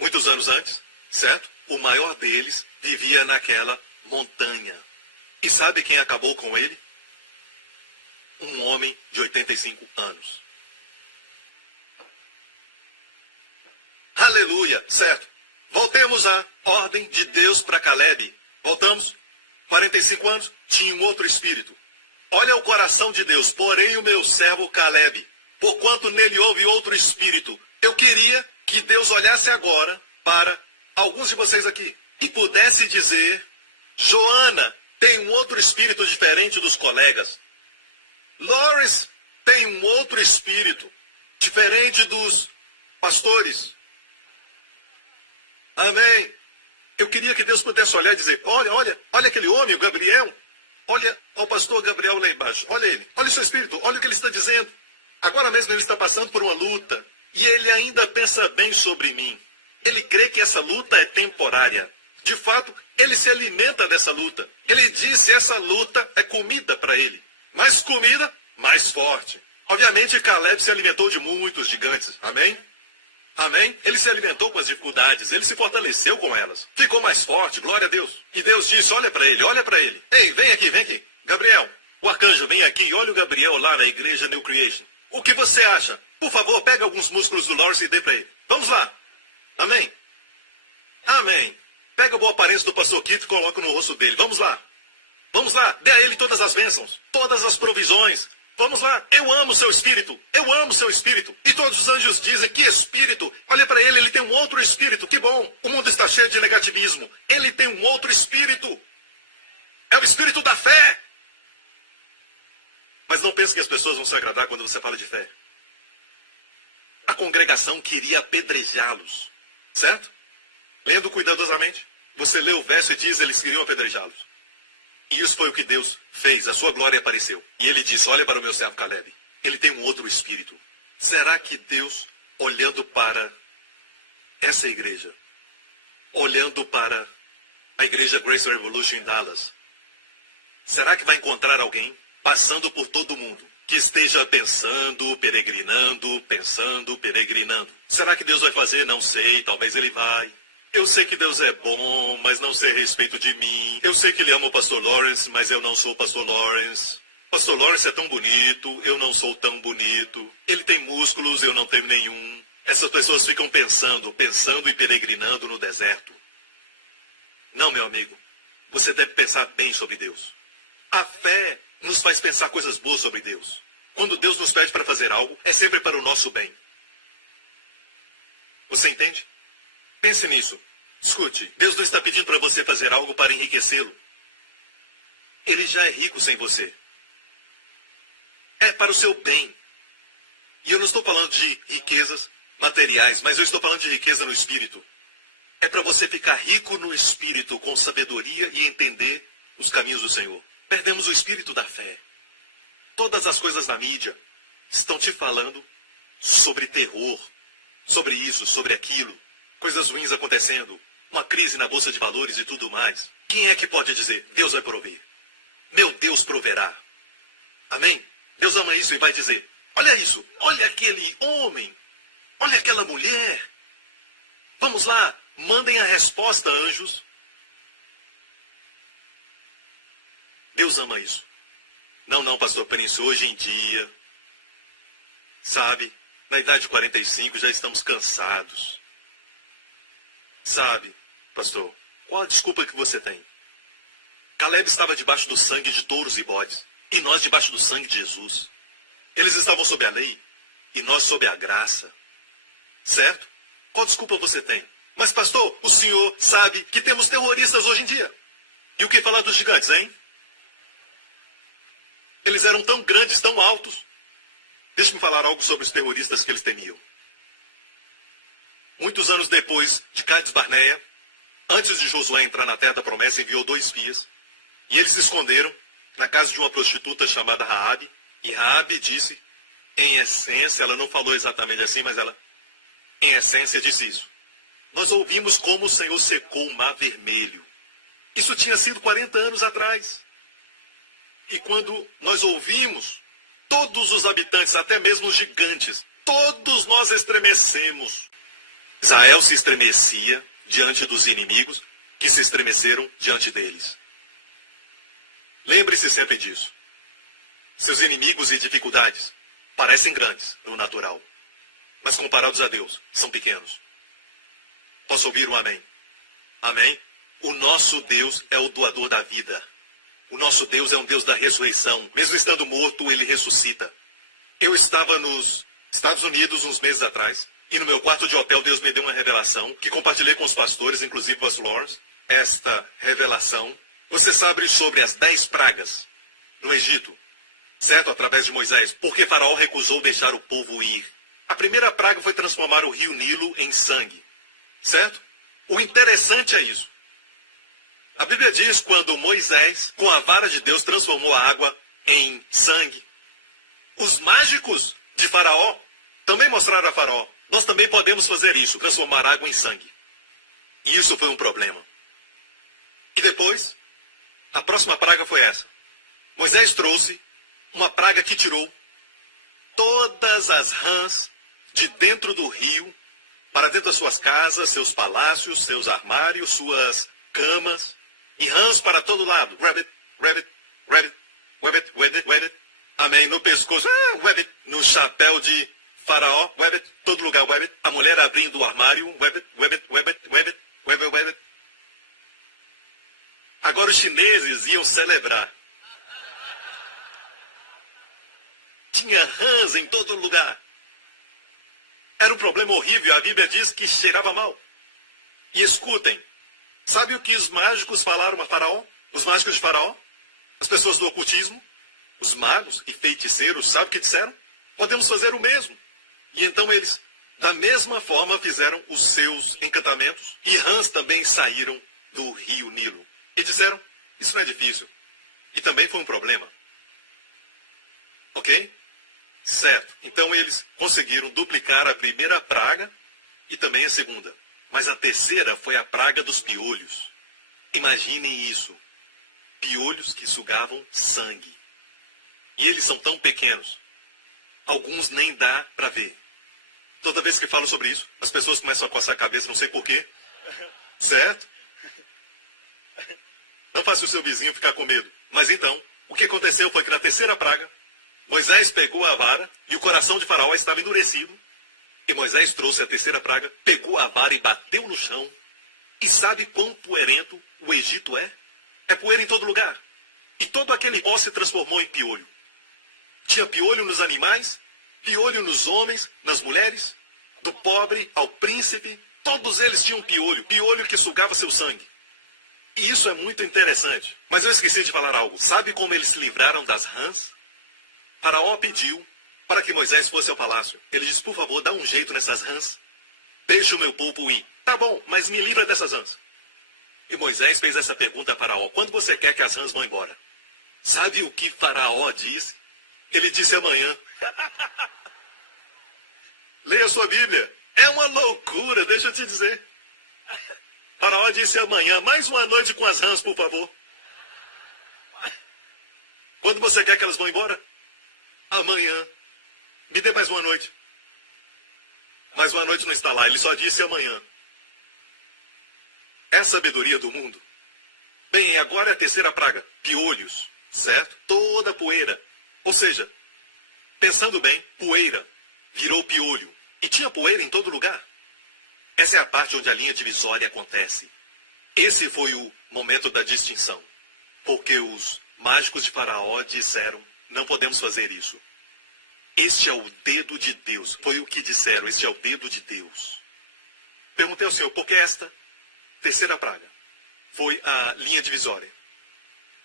muitos anos antes, certo? O maior deles vivia naquela montanha. E sabe quem acabou com ele? Um homem de 85 anos. Aleluia, certo? Voltemos à ordem de Deus para Caleb. Voltamos? 45 anos, tinha um outro espírito. Olha o coração de Deus, porém o meu servo Caleb, porquanto nele houve outro espírito. Eu queria que Deus olhasse agora para alguns de vocês aqui e pudesse dizer, Joana tem um outro espírito diferente dos colegas. Loris tem um outro espírito diferente dos pastores. Amém. Eu queria que Deus pudesse olhar e dizer, olha aquele homem, o Gabriel. Olha o pastor Gabriel lá embaixo. Olha ele, olha o seu espírito, olha o que ele está dizendo. Agora mesmo ele está passando por uma luta. E ele ainda pensa bem sobre mim. Ele crê que essa luta é temporária. De fato, ele se alimenta dessa luta. Ele disse que essa luta é comida para ele. Mais comida, mais forte. Obviamente, Caleb se alimentou de muitos gigantes. Amém? Amém? Ele se alimentou com as dificuldades. Ele se fortaleceu com elas. Ficou mais forte, glória a Deus. E Deus disse, olha para ele, olha para ele. Ei, vem aqui, vem aqui. Gabriel, O arcanjo vem aqui e olha o Gabriel lá na igreja New Creation. O que você acha? Por favor, pega alguns músculos do Lawrence e dê para ele. Vamos lá. Amém? Amém. Pega a boa aparência do pastor Keith e coloca no rosto dele. Vamos lá. Vamos lá. Dê a ele todas as bênçãos, todas as provisões. Vamos lá. Eu amo o seu espírito. Eu amo o seu espírito. E todos os anjos dizem que espírito. Olha para ele, ele tem um outro espírito. Que bom. O mundo está cheio de negativismo. Ele tem um outro espírito. É o espírito da fé. Mas não pense que as pessoas vão se agradar quando você fala de fé. A congregação queria apedrejá-los. Certo? Lendo cuidadosamente. Você lê o verso e diz, eles queriam apedrejá-los. E isso foi o que Deus fez. A sua glória apareceu. E ele disse, olha para o meu servo Caleb. Ele tem um outro espírito. Será que Deus, olhando para essa igreja, olhando para a igreja Grace Revolution em Dallas, será que vai encontrar alguém passando por todo mundo que esteja pensando, peregrinando? Será que Deus vai fazer? Não sei, talvez ele vai. Eu sei que Deus é bom, mas não sei a respeito de mim. Eu sei que ele ama o pastor Lawrence, mas eu não sou o pastor Lawrence. Pastor Lawrence é tão bonito, eu não sou tão bonito. Ele tem músculos, eu não tenho nenhum. Essas pessoas ficam pensando e peregrinando no deserto. Não, meu amigo. Você deve pensar bem sobre Deus. A fé nos faz pensar coisas boas sobre Deus. Quando Deus nos pede para fazer algo, é sempre para o nosso bem. Você entende? Pense nisso. Escute, Deus não está pedindo para você fazer algo para enriquecê-lo. Ele já é rico sem você. É para o seu bem. E eu não estou falando de riquezas materiais, mas eu estou falando de riqueza no espírito. É para você ficar rico no espírito, com sabedoria e entender os caminhos do Senhor. Perdemos o espírito da fé. Todas as coisas na mídia estão te falando sobre terror, sobre isso, sobre aquilo. Coisas ruins acontecendo, uma crise na bolsa de valores e tudo mais. Quem é que pode dizer, Deus vai prover? Meu Deus proverá. Amém? Deus ama isso e vai dizer, olha isso, olha aquele homem, olha aquela mulher. Vamos lá, mandem a resposta, anjos. Deus ama isso. Não, pastor Prince, hoje em dia, sabe, na idade de 45 já estamos cansados. Sabe, pastor, qual a desculpa que você tem? Caleb estava debaixo do sangue de touros e bodes, e nós debaixo do sangue de Jesus. Eles estavam sob a lei, e nós sob a graça. Certo? Qual desculpa você tem? Mas, pastor, o senhor sabe que temos terroristas hoje em dia. E o que falar dos gigantes, hein? Eles eram tão grandes, tão altos. Deixe-me falar algo sobre os terroristas que eles temiam. Muitos anos depois de Cades Barneia, antes de Josué entrar na terra da promessa, enviou 2 espias. E eles se esconderam na casa de uma prostituta chamada Raabe. E Raabe disse, em essência, ela não falou exatamente assim, mas ela, em essência, disse isso. Nós ouvimos como o Senhor secou o mar vermelho. Isso tinha sido 40 anos atrás. E quando nós ouvimos, todos os habitantes, até mesmo os gigantes, todos nós estremecemos. Israel se estremecia diante dos inimigos que se estremeceram diante deles. Lembre-se sempre disso. Seus inimigos e dificuldades parecem grandes no natural, mas comparados a Deus, são pequenos. Posso ouvir um amém? Amém? O nosso Deus é o doador da vida. O nosso Deus é um Deus da ressurreição. Mesmo estando morto, ele ressuscita. Eu estava nos Estados Unidos uns meses atrás, e no meu quarto de hotel Deus me deu uma revelação, que compartilhei com os pastores, inclusive o pastor Lawrence. Esta revelação, você sabe sobre as 10 pragas no Egito, certo? Através de Moisés, porque Faraó recusou deixar o povo ir. A primeira praga foi transformar o rio Nilo em sangue, certo? O interessante é isso. A Bíblia diz quando Moisés, com a vara de Deus, transformou a água em sangue. Os mágicos de Faraó também mostraram a Faraó, nós também podemos fazer isso, transformar água em sangue. E isso foi um problema. E depois, a próxima praga foi essa. Moisés trouxe uma praga que tirou todas as rãs de dentro do rio para dentro das suas casas, seus palácios, seus armários, suas camas, e rãs para todo lado. Rabbit, rabbit, rabbit. Webbit, webbit, webbit. Amém. No pescoço, webbit. No chapéu de faraó, webbit. Todo lugar, webbit. A mulher abrindo o armário, webbit, webbit, webbit, webbit, webbit, webbit. Agora os chineses iam celebrar. Tinha rãs em todo lugar. Era um problema horrível. A Bíblia diz que cheirava mal. E escutem. Sabe o que os mágicos falaram a Faraó? Os mágicos de Faraó? As pessoas do ocultismo? Os magos e feiticeiros, sabe o que disseram? Podemos fazer o mesmo. E então eles, da mesma forma, fizeram os seus encantamentos. E rãs também saíram do rio Nilo. E disseram, isso não é difícil. E também foi um problema. Ok? Certo. Então eles conseguiram duplicar a primeira praga e também a segunda. Mas a terceira foi a praga dos piolhos. Imaginem isso. Piolhos que sugavam sangue. E eles são tão pequenos. Alguns nem dá para ver. Toda vez que falo sobre isso, as pessoas começam a coçar a cabeça, não sei porquê. Certo? Não faça o seu vizinho ficar com medo. Mas então, o que aconteceu foi que na terceira praga, Moisés pegou a vara e o coração de Faraó estava endurecido. E Moisés trouxe a terceira praga, pegou a vara e bateu no chão. E sabe quão poeirento o Egito é? É poeira em todo lugar. E todo aquele pó se transformou em piolho. Tinha piolho nos animais, piolho nos homens, nas mulheres, do pobre ao príncipe. Todos eles tinham piolho, piolho que sugava seu sangue. E isso é muito interessante. Mas eu esqueci de falar algo. Sabe como eles se livraram das rãs? Faraó pediu para que Moisés fosse ao palácio. Ele disse, por favor, dá um jeito nessas rãs. Deixa o meu povo ir. Tá bom, mas me livra dessas rãs. E Moisés fez essa pergunta a Faraó. Quando você quer que as rãs vão embora? Sabe o que Faraó disse? Ele disse amanhã. Leia sua Bíblia. É uma loucura, deixa eu te dizer. Faraó disse amanhã, mais uma noite com as rãs, por favor. Quando você quer que elas vão embora? Amanhã. Me dê mais uma noite. Mais uma noite não está lá, ele só disse amanhã. É a sabedoria do mundo. Bem, agora é a terceira praga. Piolhos, certo? Toda poeira. Ou seja, pensando bem, poeira virou piolho. E tinha poeira em todo lugar. Essa é a parte onde a linha divisória acontece. Esse foi o momento da distinção. Porque os mágicos de Faraó disseram, não podemos fazer isso. Este é o dedo de Deus. Foi o que disseram, este é o dedo de Deus. Perguntei ao Senhor, por que esta terceira praga foi a linha divisória?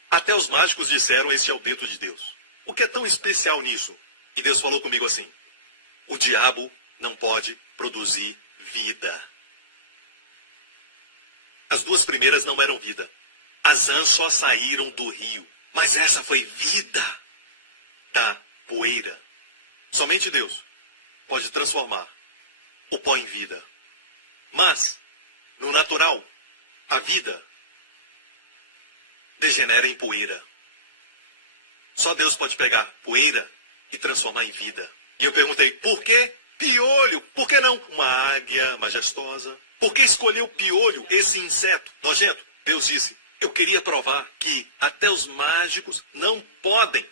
Até os mágicos disseram, este é o dedo de Deus. O que é tão especial nisso? E Deus falou comigo assim, o diabo não pode produzir vida. As duas primeiras não eram vida. As rãs só saíram do rio. Mas essa foi vida da poeira. Somente Deus pode transformar o pó em vida. Mas, no natural, a vida degenera em poeira. Só Deus pode pegar poeira e transformar em vida. E eu perguntei, por que piolho? Por que não uma águia majestosa? Por que escolheu piolho, esse inseto nojento? Deus disse, eu queria provar que até os mágicos não podem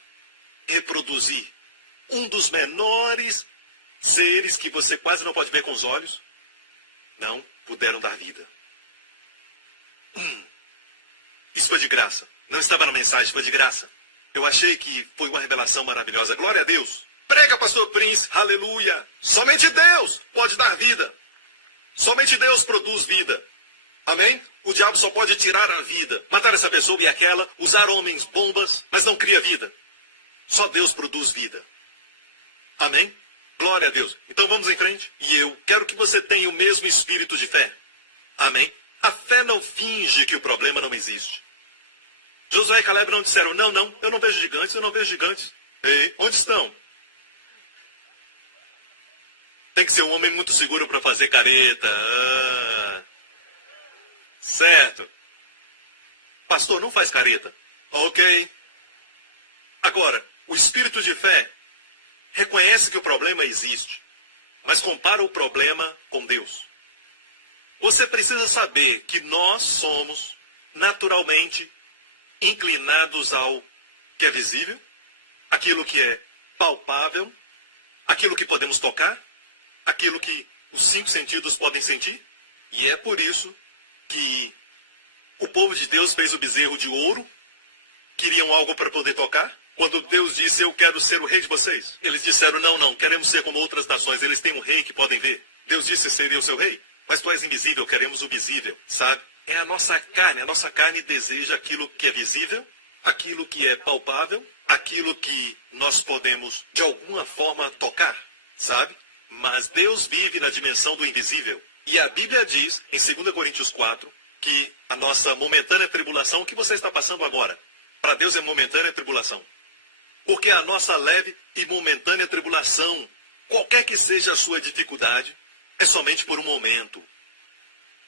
reproduzir um dos menores seres que você quase não pode ver com os olhos. Não puderam dar vida. Isso foi de graça. Não estava na mensagem, foi de graça. Eu achei que foi uma revelação maravilhosa. Glória a Deus. Prega, pastor Prince. Aleluia. Somente Deus pode dar vida. Somente Deus produz vida. Amém? O diabo só pode tirar a vida. Matar essa pessoa e aquela. Usar homens bombas. Mas não cria vida. Só Deus produz vida. Amém? Glória a Deus. Então vamos em frente. E eu quero que você tenha o mesmo espírito de fé. Amém? A fé não finge que o problema não existe. Josué e Caleb não disseram, não, eu não vejo gigantes, eu não vejo gigantes. Ei, onde estão? Tem que ser um homem muito seguro para fazer careta. Certo. Pastor, não faz careta. Ok. Agora, o espírito de fé reconhece que o problema existe, mas compara o problema com Deus. Você precisa saber que nós somos naturalmente inclinados ao que é visível, aquilo que é palpável, aquilo que podemos tocar, aquilo que os 5 sentidos podem sentir. E é por isso que o povo de Deus fez o bezerro de ouro. Queriam algo para poder tocar. Quando Deus disse, eu quero ser o rei de vocês, eles disseram, não, queremos ser como outras nações, eles têm um rei que podem ver. Deus disse, seria o seu rei, mas tu és invisível, queremos o visível, sabe? É a nossa carne deseja aquilo que é visível, aquilo que é palpável, aquilo que nós podemos, de alguma forma, tocar, sabe? Mas Deus vive na dimensão do invisível. E a Bíblia diz, em 2 Coríntios 4, que a nossa momentânea tribulação, o que você está passando agora, para Deus é momentânea tribulação. Porque a nossa leve e momentânea tribulação, qualquer que seja a sua dificuldade, é somente por um momento.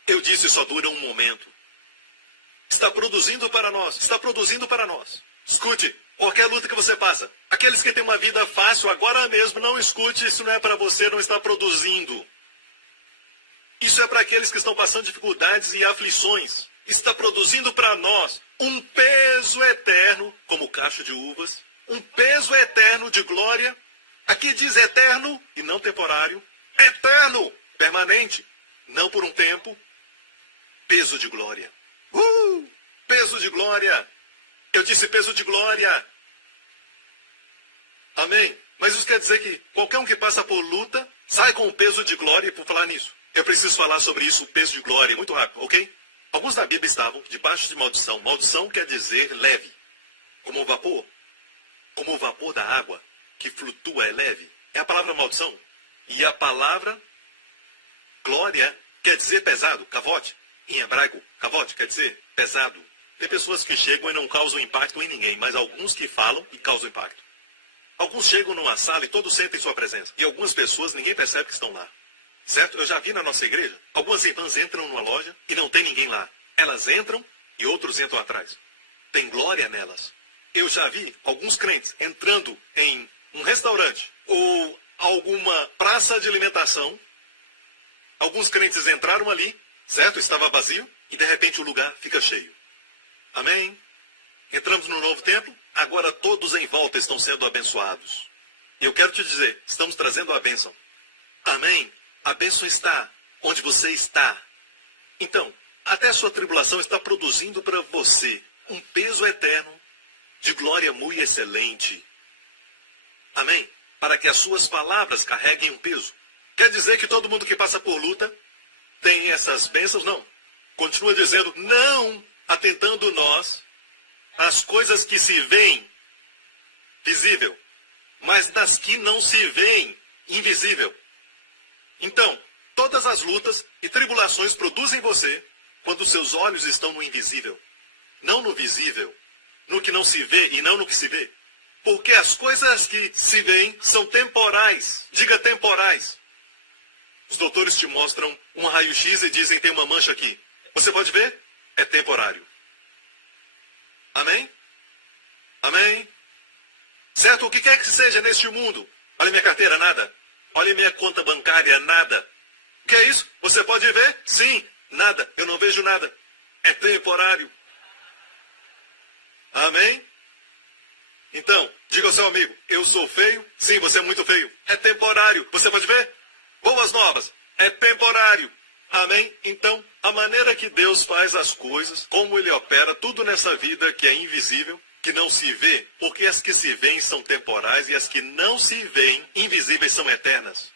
Eu disse, só dura um momento. Está produzindo para nós, está produzindo para nós. Escute, qualquer luta que você passa, aqueles que têm uma vida fácil agora mesmo, não escute, isso não é para você, não está produzindo. Isso é para aqueles que estão passando dificuldades e aflições. Está produzindo para nós um peso eterno, como cacho de uvas, um peso eterno de glória. Aqui diz eterno e não temporário. Eterno, permanente, não por um tempo. Peso de glória. Peso de glória. Eu disse peso de glória. Amém. Mas isso quer dizer que qualquer um que passa por luta, sai com o peso de glória. E por falar nisso, eu preciso falar sobre isso, o peso de glória, muito rápido, ok? Alguns da Bíblia estavam debaixo de maldição. Maldição quer dizer leve, como o vapor. Como o vapor da água, que flutua, é leve. É a palavra maldição. E a palavra glória quer dizer pesado, cavote. Em hebraico, cavote quer dizer pesado. Tem pessoas que chegam e não causam impacto em ninguém, mas alguns que falam e causam impacto. Alguns chegam numa sala e todos sentem sua presença. E algumas pessoas ninguém percebe que estão lá. Certo? Eu já vi na nossa igreja, algumas irmãs entram numa loja e não tem ninguém lá. Elas entram e outros entram atrás. Tem glória nelas. Eu já vi alguns crentes entrando em um restaurante ou alguma praça de alimentação. Alguns crentes entraram ali, certo? Estava vazio e de repente o lugar fica cheio. Amém? Entramos no novo templo, agora todos em volta estão sendo abençoados. E eu quero te dizer, estamos trazendo a bênção. Amém? A bênção está onde você está. Então, até a sua tribulação está produzindo para você um peso eterno de glória muito excelente. Amém? Para que as suas palavras carreguem um peso. Quer dizer que todo mundo que passa por luta tem essas bênçãos? Não. Continua dizendo, não atentando nós às coisas que se veem visível, mas nas que não se veem invisível. Então, todas as lutas e tribulações produzem você quando seus olhos estão no invisível, não no visível, no que não se vê e não no que se vê. Porque as coisas que se veem são temporais. Diga temporais. Os doutores te mostram um raio-x e dizem tem uma mancha aqui. Você pode ver? É temporário. Amém? Amém? Certo? O que quer que seja neste mundo. Olha minha carteira, nada. Olha minha conta bancária, nada. O que é isso? Você pode ver? Sim, nada. Eu não vejo nada. É temporário. Amém? Então, diga ao seu amigo, eu sou feio? Sim, você é muito feio. É temporário. Você pode ver? Boas novas. É temporário. Amém? Então, a maneira que Deus faz as coisas, como Ele opera tudo nessa vida que é invisível, que não se vê, porque as que se veem são temporais e as que não se veem, invisíveis, são eternas.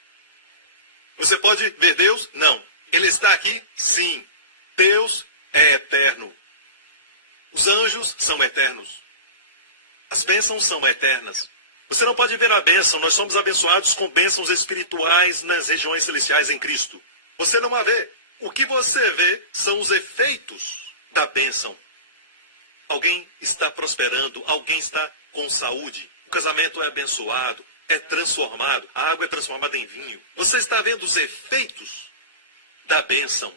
Você pode ver Deus? Não. Ele está aqui? Sim. Deus é eterno. Os anjos são eternos. As bênçãos são eternas. Você não pode ver a bênção. Nós somos abençoados com bênçãos espirituais nas regiões celestiais em Cristo. Você não a vê. O que você vê são os efeitos da bênção. Alguém está prosperando, alguém está com saúde. O casamento é abençoado, é transformado. A água é transformada em vinho. Você está vendo os efeitos da bênção.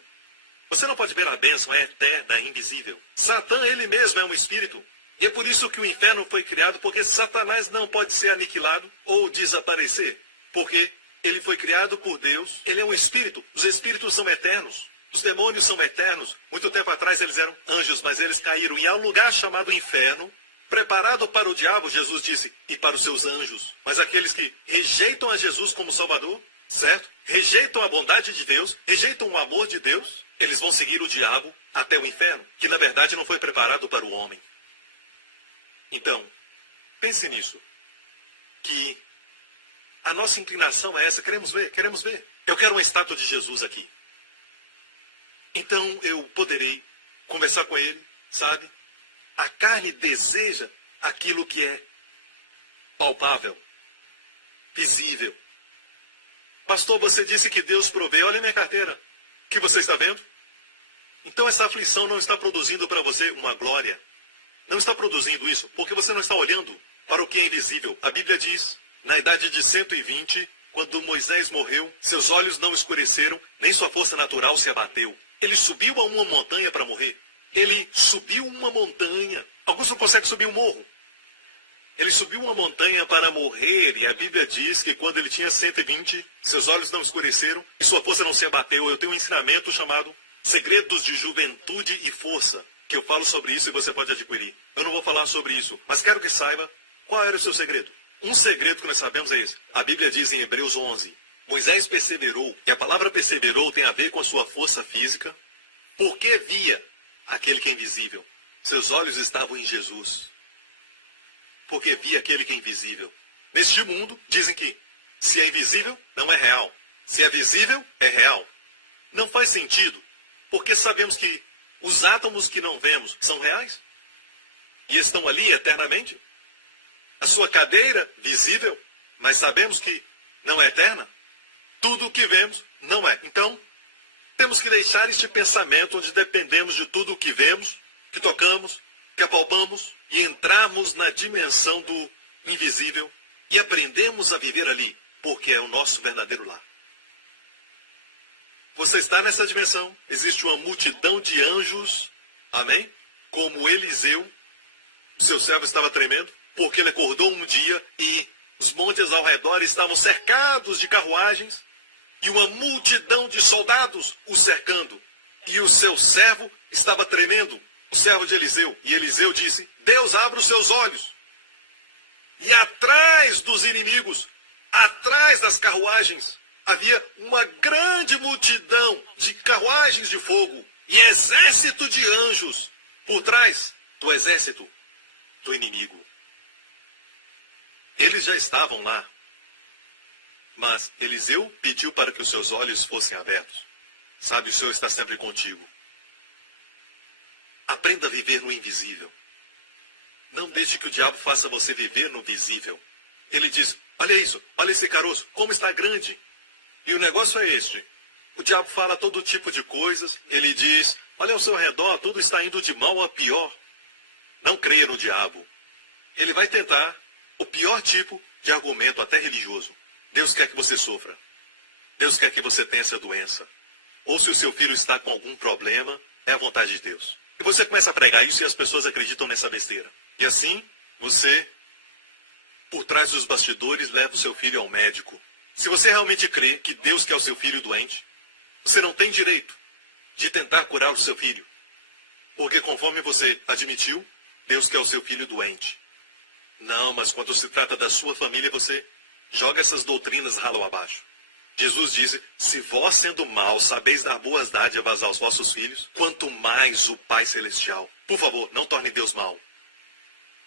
Você não pode ver a bênção, é eterna, é invisível. Satã, ele mesmo é um espírito. E é por isso que o inferno foi criado, porque Satanás não pode ser aniquilado ou desaparecer. Porque ele foi criado por Deus, ele é um espírito. Os espíritos são eternos. Os demônios são eternos. Muito tempo atrás eles eram anjos, mas eles caíram. E há um lugar chamado inferno, preparado para o diabo, Jesus disse, e para os seus anjos. Mas aqueles que rejeitam a Jesus como Salvador, certo? Rejeitam a bondade de Deus, rejeitam o amor de Deus, eles vão seguir o diabo até o inferno, que na verdade não foi preparado para o homem. Então, pense nisso, que a nossa inclinação é essa, queremos ver. Eu quero uma estátua de Jesus aqui. Então eu poderei conversar com ele, sabe? A carne deseja aquilo que é palpável, visível. Pastor, você disse que Deus provê. Olha a minha carteira. O que você está vendo? Então essa aflição não está produzindo para você uma glória. Não está produzindo isso, porque você não está olhando para o que é invisível. A Bíblia diz, na idade de 120, quando Moisés morreu, seus olhos não escureceram, nem sua força natural se abateu. Ele subiu a uma montanha para morrer. Ele subiu uma montanha. Alguns não conseguem subir um morro. Ele subiu uma montanha para morrer, e a Bíblia diz que quando ele tinha 120, seus olhos não escureceram e sua força não se abateu. Eu tenho um ensinamento chamado Segredos de Juventude e Força, que eu falo sobre isso e você pode adquirir. Eu não vou falar sobre isso, mas quero que saiba qual era o seu segredo. Um segredo que nós sabemos é esse. A Bíblia diz em Hebreus 11, Moisés perseverou, e a palavra perseverou tem a ver com a sua força física, porque via aquele que é invisível. Seus olhos estavam em Jesus. Porque via aquele que é invisível. Neste mundo, dizem que se é invisível, não é real. Se é visível, é real. Não faz sentido, porque sabemos que os átomos que não vemos são reais e estão ali eternamente. A sua cadeira, visível, mas sabemos que não é eterna. Tudo o que vemos não é. Então, temos que deixar este pensamento onde dependemos de tudo o que vemos, que tocamos, que apalpamos e entrarmos na dimensão do invisível e aprendemos a viver ali, porque é o nosso verdadeiro lar. Você está nessa dimensão, existe uma multidão de anjos, amém? Como Eliseu, o seu servo estava tremendo, porque ele acordou um dia e os montes ao redor estavam cercados de carruagens e uma multidão de soldados o cercando. E o seu servo estava tremendo, o servo de Eliseu. E Eliseu disse, Deus abre os seus olhos. E atrás dos inimigos, atrás das carruagens, havia uma grande multidão de carruagens de fogo e exército de anjos por trás do exército do inimigo. Eles já estavam lá, mas Eliseu pediu para que os seus olhos fossem abertos. Sabe, o Senhor está sempre contigo. Aprenda a viver no invisível. Não deixe que o diabo faça você viver no visível. Ele diz, olha isso, olha esse caroço, como está grande. E o negócio é este. O diabo fala todo tipo de coisas. Ele diz, olha ao seu redor, tudo está indo de mal a pior. Não creia no diabo. Ele vai tentar o pior tipo de argumento, até religioso. Deus quer que você sofra. Deus quer que você tenha essa doença. Ou se o seu filho está com algum problema, é a vontade de Deus. E você começa a pregar isso e as pessoas acreditam nessa besteira. E assim, você, por trás dos bastidores, leva o seu filho ao médico. Se você realmente crê que Deus quer o seu filho doente, você não tem direito de tentar curar o seu filho. Porque conforme você admitiu, Deus quer o seu filho doente. Não, mas quando se trata da sua família, você joga essas doutrinas ralo abaixo. Jesus disse, se vós sendo maus sabeis dar boas dádivas aos vossos filhos, quanto mais o Pai Celestial. Por favor, não torne Deus mau.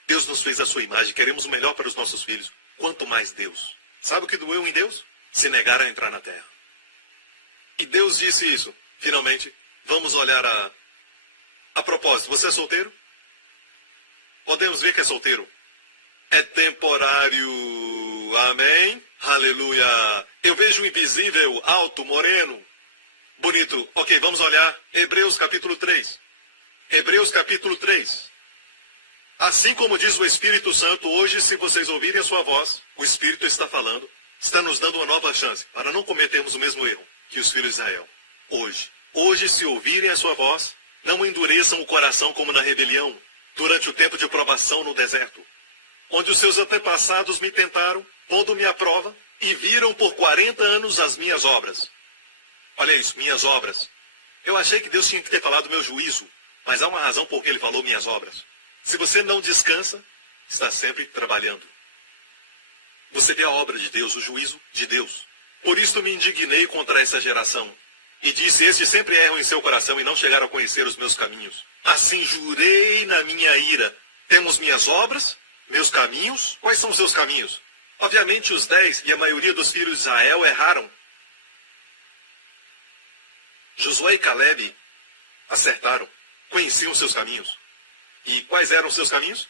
Deus nos fez a sua imagem, queremos o melhor para os nossos filhos. Quanto mais Deus. Sabe o que doeu em Deus? Se negar a entrar na terra. E Deus disse isso. Finalmente, vamos olhar a propósito. Você é solteiro? Podemos ver que é solteiro. É temporário. Amém? Aleluia. Eu vejo o invisível, alto, moreno, bonito. Ok, vamos olhar Hebreus capítulo 3. Hebreus capítulo 3. Assim como diz o Espírito Santo, hoje, se vocês ouvirem a sua voz, o Espírito está falando, está nos dando uma nova chance, para não cometermos o mesmo erro que os filhos de Israel. Hoje, se ouvirem a sua voz, não endureçam o coração como na rebelião, durante o tempo de provação no deserto, onde os seus antepassados me tentaram, pondo-me à prova, e viram por 40 anos as minhas obras. Olha isso, minhas obras. Eu achei que Deus tinha que ter falado meu juízo, mas há uma razão por que ele falou minhas obras. Se você não descansa, está sempre trabalhando. Você vê a obra de Deus, o juízo de Deus. Por isso me indignei contra essa geração. E disse, estes sempre erram em seu coração e não chegaram a conhecer os meus caminhos. Assim jurei na minha ira. Temos minhas obras, meus caminhos. Quais são os seus caminhos? Obviamente os 10 e a maioria dos filhos de Israel erraram. Josué e Caleb acertaram, conheciam seus caminhos. E quais eram os seus caminhos?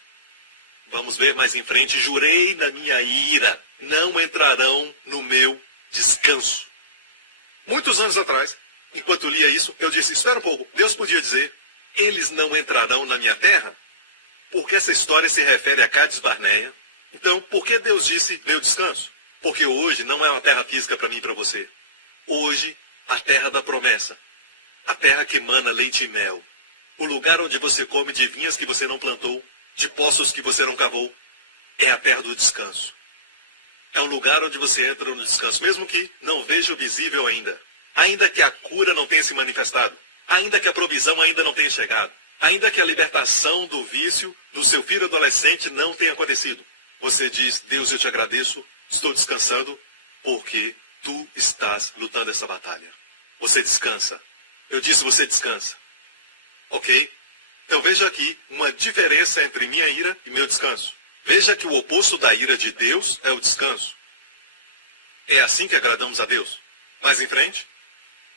Vamos ver mais em frente. Jurei na minha ira, não entrarão no meu descanso. Muitos anos atrás, enquanto lia isso, eu disse, espera um pouco, Deus podia dizer, eles não entrarão na minha terra? Porque essa história se refere a Cádiz Barneia. Então, por que Deus disse meu descanso? Porque hoje não é uma terra física para mim e para você. Hoje, a terra da promessa. A terra que emana leite e mel. O lugar onde você come de vinhas que você não plantou, de poços que você não cavou, é a terra do descanso. É um lugar onde você entra no descanso, mesmo que não veja o visível ainda. Ainda que a cura não tenha se manifestado. Ainda que a provisão ainda não tenha chegado. Ainda que a libertação do vício do seu filho adolescente não tenha acontecido. Você diz, Deus, eu te agradeço, estou descansando, porque tu estás lutando essa batalha. Você descansa. Eu disse, você descansa. Ok? Então veja aqui uma diferença entre minha ira e meu descanso. Veja que o oposto da ira de Deus é o descanso. É assim que agradamos a Deus. Mais em frente.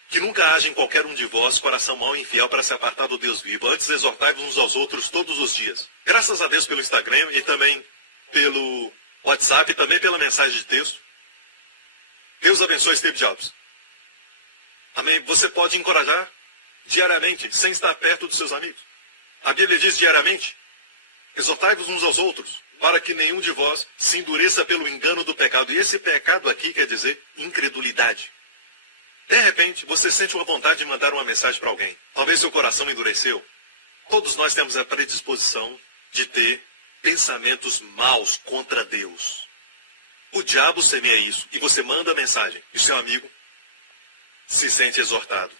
Que nunca haja em qualquer um de vós coração mau e infiel para se apartar do Deus vivo. Antes exortai-vos uns aos outros todos os dias. Graças a Deus pelo Instagram e também pelo WhatsApp e também pela mensagem de texto. Deus abençoe Steve Jobs. Amém. Você pode encorajar diariamente, sem estar perto dos seus amigos. A Bíblia diz diariamente, exortai-vos uns aos outros, para que nenhum de vós se endureça pelo engano do pecado. E esse pecado aqui quer dizer incredulidade. De repente, você sente uma vontade de mandar uma mensagem para alguém. Talvez seu coração endureceu. Todos nós temos a predisposição de ter pensamentos maus contra Deus. O diabo semeia isso, e você manda a mensagem, e o seu amigo se sente exortado.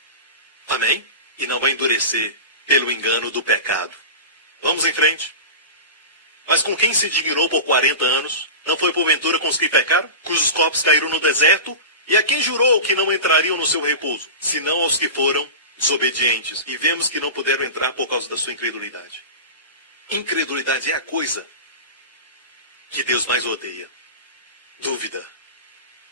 Amém? E não vai endurecer pelo engano do pecado. Vamos em frente. Mas com quem se indignou por 40 anos? Não foi porventura com os que pecaram, cujos corpos caíram no deserto? E a quem jurou que não entrariam no seu repouso? Senão aos que foram desobedientes. E vemos que não puderam entrar por causa da sua incredulidade. Incredulidade é a coisa que Deus mais odeia. Dúvida.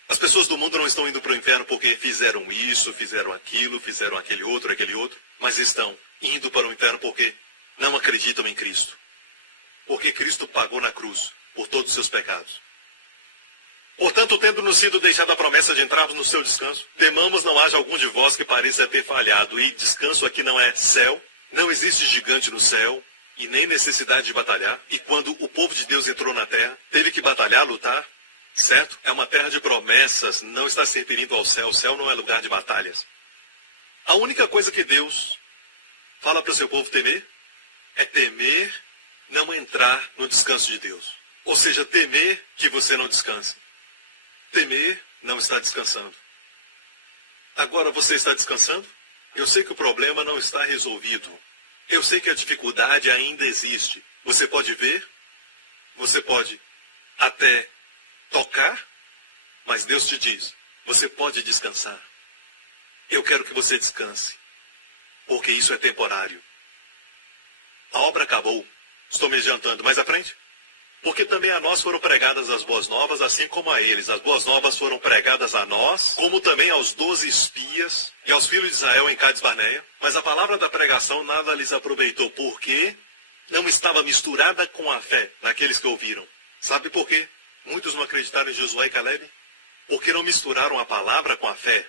As pessoas do mundo não estão indo para o inferno porque fizeram isso, fizeram aquilo, fizeram aquele outro, mas estão indo para o inferno porque não acreditam em Cristo. Porque Cristo pagou na cruz por todos os seus pecados. Portanto, tendo-nos sido deixada a promessa de entrarmos no seu descanso, temamos não haja algum de vós que pareça ter falhado. E descanso aqui não é céu, não existe gigante no céu, e nem necessidade de batalhar. E quando o povo de Deus entrou na terra, teve que batalhar, lutar, certo? É uma terra de promessas, não está se referindo ao céu. O céu não é lugar de batalhas. A única coisa que Deus fala para o seu povo temer, é temer não entrar no descanso de Deus. Ou seja, temer que você não descanse. Temer não está descansando. Agora você está descansando? Eu sei que o problema não está resolvido. Eu sei que a dificuldade ainda existe. Você pode ver, você pode até tocar, mas Deus te diz, você pode descansar. Eu quero que você descanse, porque isso é temporário. A obra acabou. Estou me adiantando. Mais à frente. Porque também a nós foram pregadas as boas novas, assim como a eles. As boas novas foram pregadas a nós, como também aos 12 espias e aos filhos de Israel em Cádiz Barneia. Mas a palavra da pregação nada lhes aproveitou, porque não estava misturada com a fé naqueles que ouviram. Sabe por quê? Muitos não acreditaram em Josué e Caleb? Porque não misturaram a palavra com a fé.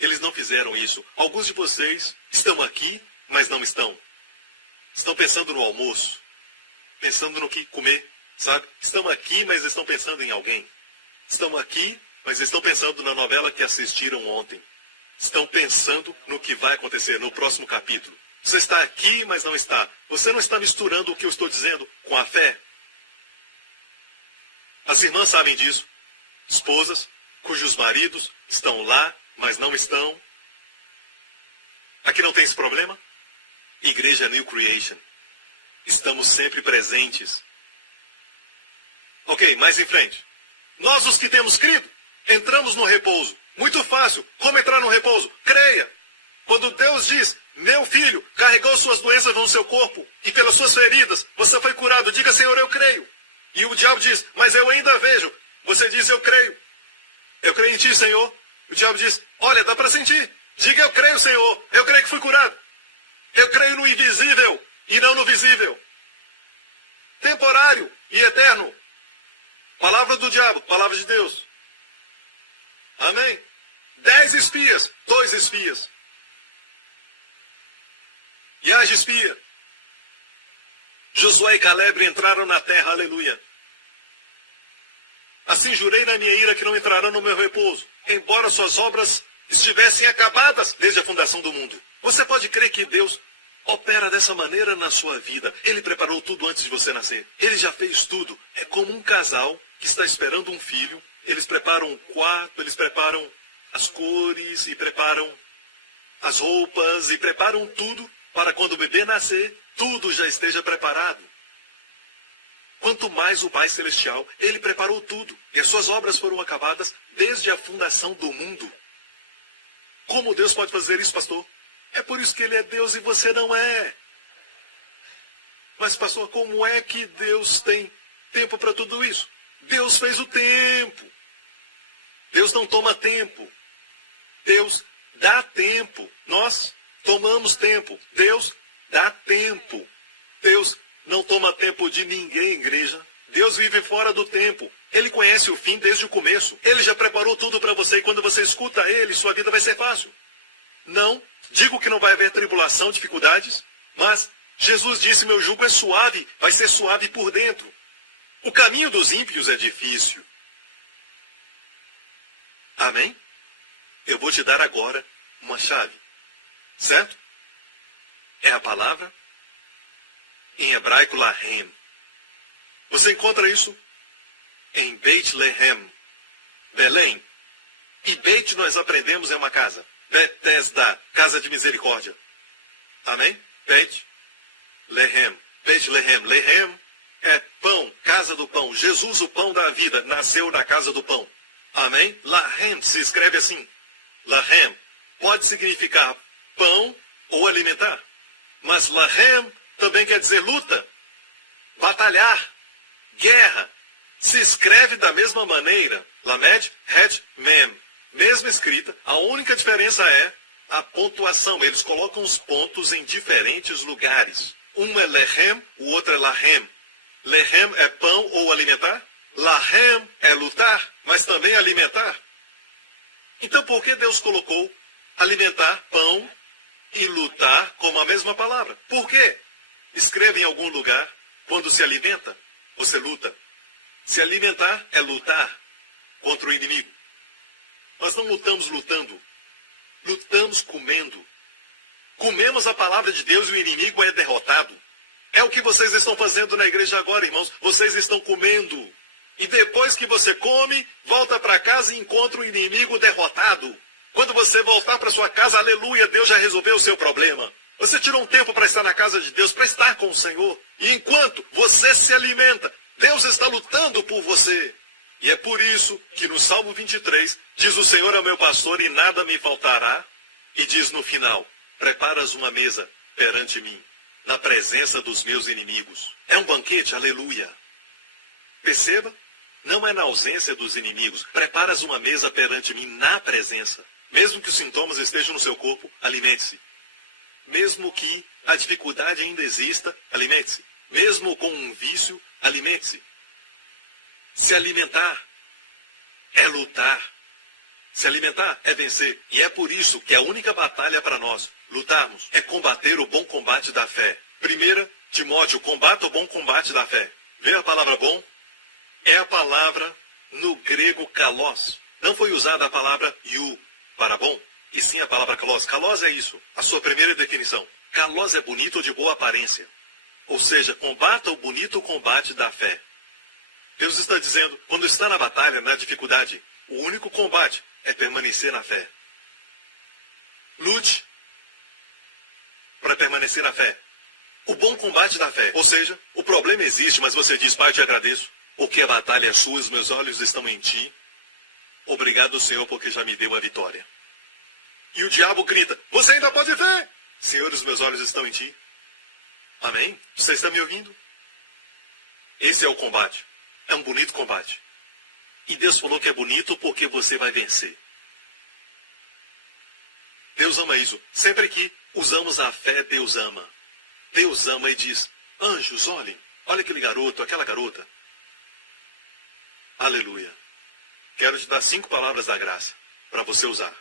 Eles não fizeram isso. Alguns de vocês estão aqui, mas não estão. Estão pensando no almoço, pensando no que comer, sabe? Estão aqui, mas estão pensando em alguém. Estão aqui, mas estão pensando na novela que assistiram ontem. Estão pensando no que vai acontecer no próximo capítulo. Você está aqui, mas não está. Você não está misturando o que eu estou dizendo com a fé. As irmãs sabem disso. Esposas cujos maridos estão lá, mas não estão. Aqui não tem esse problema? Igreja New Creation. estamos sempre presentes. Ok, mais em frente. Nós, os que temos crido, entramos no repouso. Muito fácil. Como entrar no repouso? Creia. Quando Deus diz, meu filho carregou suas doenças no seu corpo e pelas suas feridas você foi curado, diga, Senhor, eu creio. E o diabo diz, mas eu ainda vejo. Você diz, eu creio. Eu creio em ti, Senhor. O diabo diz, olha, dá para sentir. Diga, eu creio, Senhor. Eu creio que fui curado. Eu creio no invisível e não no visível. Temporário e eterno. Palavra do diabo, palavra de Deus. Amém? 10 espias, 2 espias. E haja espia. Josué e Caleb entraram na terra, aleluia. Assim jurei na minha ira que não entrarão no meu repouso, embora suas obras estivessem acabadas desde a fundação do mundo. Você pode crer que Deus opera dessa maneira na sua vida. Ele preparou tudo antes de você nascer. Ele já fez tudo. É como um casal que está esperando um filho. Eles preparam o quarto, eles preparam as cores, e preparam as roupas, e preparam tudo para quando o bebê nascer, tudo já esteja preparado. Quanto mais o Pai Celestial, Ele preparou tudo. E as suas obras foram acabadas desde a fundação do mundo. Como Deus pode fazer isso, pastor? É por isso que Ele é Deus e você não é. Mas, pastor, como é que Deus tem tempo para tudo isso? Deus fez o tempo. Deus não toma tempo. Deus dá tempo. Nós tomamos tempo. Deus dá tempo. Deus não toma tempo de ninguém, igreja. Deus vive fora do tempo. Ele conhece o fim desde o começo. Ele já preparou tudo para você e quando você escuta Ele, sua vida vai ser fácil. Não digo que não vai haver tribulação, dificuldades, mas Jesus disse, meu jugo é suave, vai ser suave por dentro. O caminho dos ímpios é difícil. Amém? Eu vou te dar agora uma chave. Certo? É a palavra em hebraico Lahem. Você encontra isso em Beit Lehem, Belém. E Beit nós aprendemos é uma casa. Betesda, casa de misericórdia. Amém? Beit Lehem. Beit Lehem. Lehem é pão, casa do pão. Jesus, o pão da vida, nasceu na casa do pão. Amém? Lahem se escreve assim. Lahem pode significar pão ou alimentar. Mas Lahem também quer dizer luta, batalhar, guerra. Se escreve da mesma maneira. Lamed, Het, Mem. Mesma escrita, a única diferença é a pontuação. Eles colocam os pontos em diferentes lugares. Um é Lehem, o outro é Lahem. Lehem é pão ou alimentar. Lahem é lutar, mas também alimentar. Então por que Deus colocou alimentar, pão e lutar como a mesma palavra? Por quê? Escreve em algum lugar, quando se alimenta, você luta. Se alimentar é lutar contra o inimigo. Nós não lutamos lutando, lutamos comendo. Comemos a palavra de Deus e o inimigo é derrotado. É o que vocês estão fazendo na igreja agora, irmãos. Vocês estão comendo. E depois que você come, volta para casa e encontra o inimigo derrotado. Quando você voltar para sua casa, aleluia, Deus já resolveu o seu problema. Você tirou um tempo para estar na casa de Deus, para estar com o Senhor. E enquanto você se alimenta, Deus está lutando por você. E é por isso que no Salmo 23, diz o Senhor é meu pastor e nada me faltará. E diz no final, preparas uma mesa perante mim, na presença dos meus inimigos. É um banquete, aleluia. Perceba, não é na ausência dos inimigos. Preparas uma mesa perante mim na presença. Mesmo que os sintomas estejam no seu corpo, alimente-se. Mesmo que a dificuldade ainda exista, alimente-se. Mesmo com um vício, alimente-se. Se alimentar é lutar. Se alimentar é vencer. E é por isso que a única batalha para nós lutarmos é combater o bom combate da fé. 1 Timóteo, combata o bom combate da fé. Vê a palavra bom? É a palavra no grego kalos. Não foi usada a palavra iu para bom, e sim a palavra kalos. Kalos é isso, a sua primeira definição. Kalos é bonito ou de boa aparência. Ou seja, combata o bonito combate da fé. Deus está dizendo, quando está na batalha, na dificuldade, o único combate é permanecer na fé. Lute para permanecer na fé. O bom combate da fé. Ou seja, o problema existe, mas você diz, Pai, eu te agradeço, porque a batalha é sua, os meus olhos estão em ti. Obrigado, Senhor, porque já me deu a vitória. E o diabo grita, você ainda pode ver. Senhor, os meus olhos estão em ti. Amém? Você está me ouvindo? Esse é o combate. É um bonito combate. E Deus falou que é bonito porque você vai vencer. Deus ama isso. Sempre que usamos a fé, Deus ama. Deus ama e diz, anjos, olhem. Olha aquele garoto, aquela garota. Aleluia. Quero te dar 5 palavras da graça para você usar.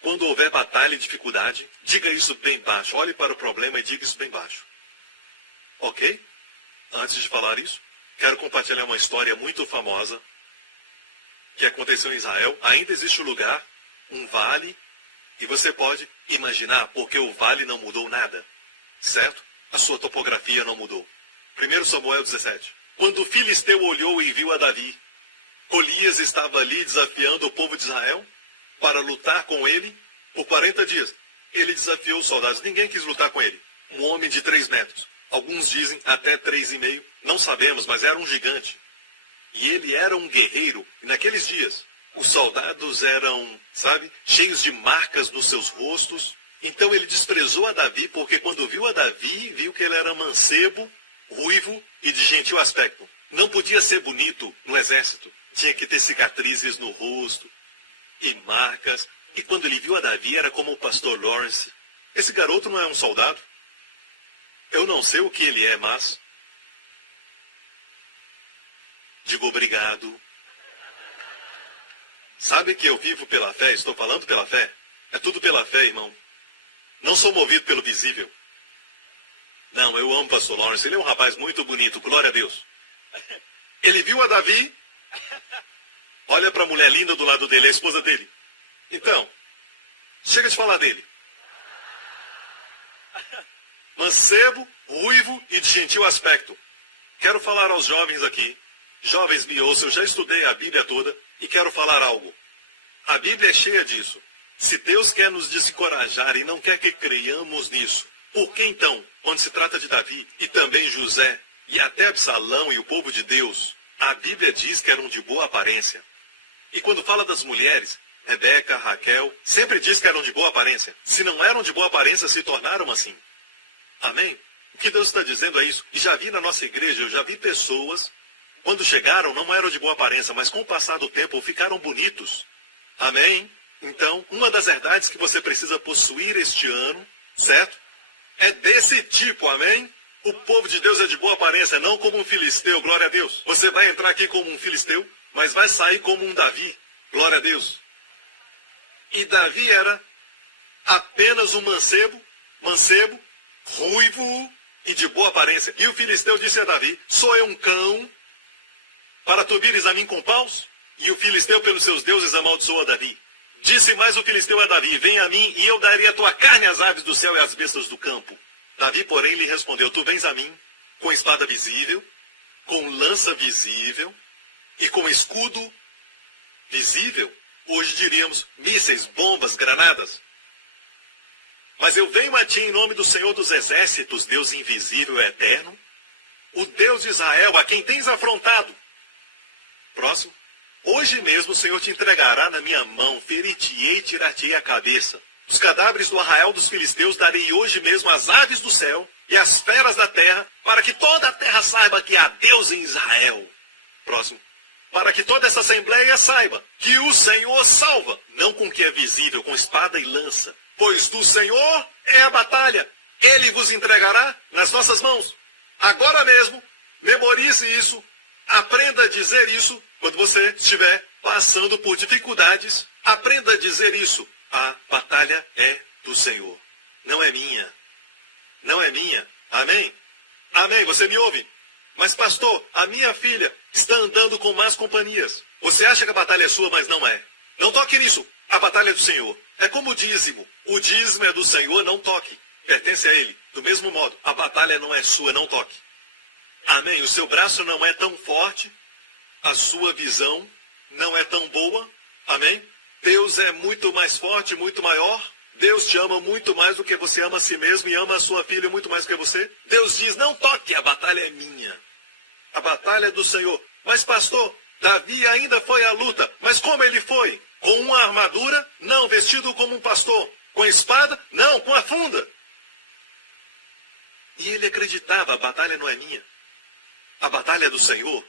Quando houver batalha e dificuldade, diga isso bem baixo. Olhe para o problema e diga isso bem baixo. Ok? Antes de falar isso, quero compartilhar uma história muito famosa que aconteceu em Israel. Ainda existe um lugar, um vale, e você pode imaginar porque o vale não mudou nada. Certo? A sua topografia não mudou. 1 Samuel 17. Quando o filisteu olhou e viu a Davi, Golias estava ali desafiando o povo de Israel para lutar com ele por 40 dias. Ele desafiou os soldados. Ninguém quis lutar com ele. Um homem de 3 metros. Alguns dizem até 3,5. Não sabemos, mas era um gigante. E ele era um guerreiro. E naqueles dias, os soldados eram, cheios de marcas nos seus rostos. Então ele desprezou a Davi, porque quando viu a Davi, viu que ele era mancebo, ruivo e de gentil aspecto. Não podia ser bonito no exército. Tinha que ter cicatrizes no rosto e marcas. E quando ele viu a Davi, era como o pastor Lawrence. Esse garoto não é um soldado? Eu não sei o que ele é, mas... digo obrigado. Sabe que eu vivo pela fé? Estou falando pela fé? É tudo pela fé, irmão. Não sou movido pelo visível. Não, eu amo o pastor Lawrence. Ele é um rapaz muito bonito, glória a Deus. Ele viu a Davi. Olha para a mulher linda do lado dele, a esposa dele. Então, chega de falar dele. Mancebo, ruivo e de gentil aspecto. Quero falar aos jovens aqui. Jovens, me ouçam, eu já estudei a Bíblia toda e quero falar algo. A Bíblia é cheia disso. Se Deus quer nos desencorajar e não quer que creiamos nisso, por que então, quando se trata de Davi e também José e até Absalão e o povo de Deus, a Bíblia diz que eram de boa aparência? E quando fala das mulheres, Rebeca, Raquel, sempre diz que eram de boa aparência. Se não eram de boa aparência, se tornaram assim. Amém? O que Deus está dizendo é isso. E já vi na nossa igreja, eu já vi pessoas, quando chegaram, não eram de boa aparência, mas com o passar do tempo ficaram bonitos. Amém? Então, uma das verdades que você precisa possuir este ano, certo? É desse tipo, amém? O povo de Deus é de boa aparência, não como um filisteu, glória a Deus. Você vai entrar aqui como um filisteu, mas vai sair como um Davi, glória a Deus. E Davi era apenas um mancebo, ruivo e de boa aparência. E o filisteu disse a Davi, sou eu um cão para tu vires a mim com paus? E o filisteu pelos seus deuses amaldiçoou a Davi. Disse mais o filisteu a Davi, vem a mim e eu darei a tua carne às aves do céu e às bestas do campo. Davi, porém, lhe respondeu, tu vens a mim com espada visível, com lança visível e com escudo visível. Hoje diríamos mísseis, bombas, granadas. Mas eu venho a ti em nome do Senhor dos Exércitos, Deus invisível e eterno, o Deus de Israel, a quem tens afrontado. Próximo. Hoje mesmo o Senhor te entregará na minha mão, ferir-te-ei e tirar-te-ei a cabeça. Os cadáveres do arraial dos filisteus darei hoje mesmo às aves do céu e às feras da terra, para que toda a terra saiba que há Deus em Israel. Próximo. Para que toda essa assembleia saiba que o Senhor salva, não com o que é visível, com espada e lança. Pois do Senhor é a batalha. Ele vos entregará nas nossas mãos. Agora mesmo, memorize isso, aprenda a dizer isso. Quando você estiver passando por dificuldades, aprenda a dizer isso. A batalha é do Senhor. Não é minha. Não é minha. Amém? Amém. Você me ouve? Mas pastor, a minha filha está andando com más companhias. Você acha que a batalha é sua, mas não é. Não toque nisso. A batalha é do Senhor. É como o dízimo. O dízimo é do Senhor, não toque. Pertence a Ele. Do mesmo modo, a batalha não é sua, não toque. Amém? O seu braço não é tão forte. A sua visão não é tão boa. Amém? Deus é muito mais forte, muito maior Deus te ama muito mais do que você ama a si mesmo e ama a sua filha muito mais do que você. Deus diz, não toque, a batalha é minha. A batalha é do Senhor. Mas pastor, Davi ainda foi à luta. Mas como ele foi? Com uma armadura? Não, vestido como um pastor. Com espada? Não, com a funda. E ele acreditava, a batalha não é minha. A batalha é do Senhor.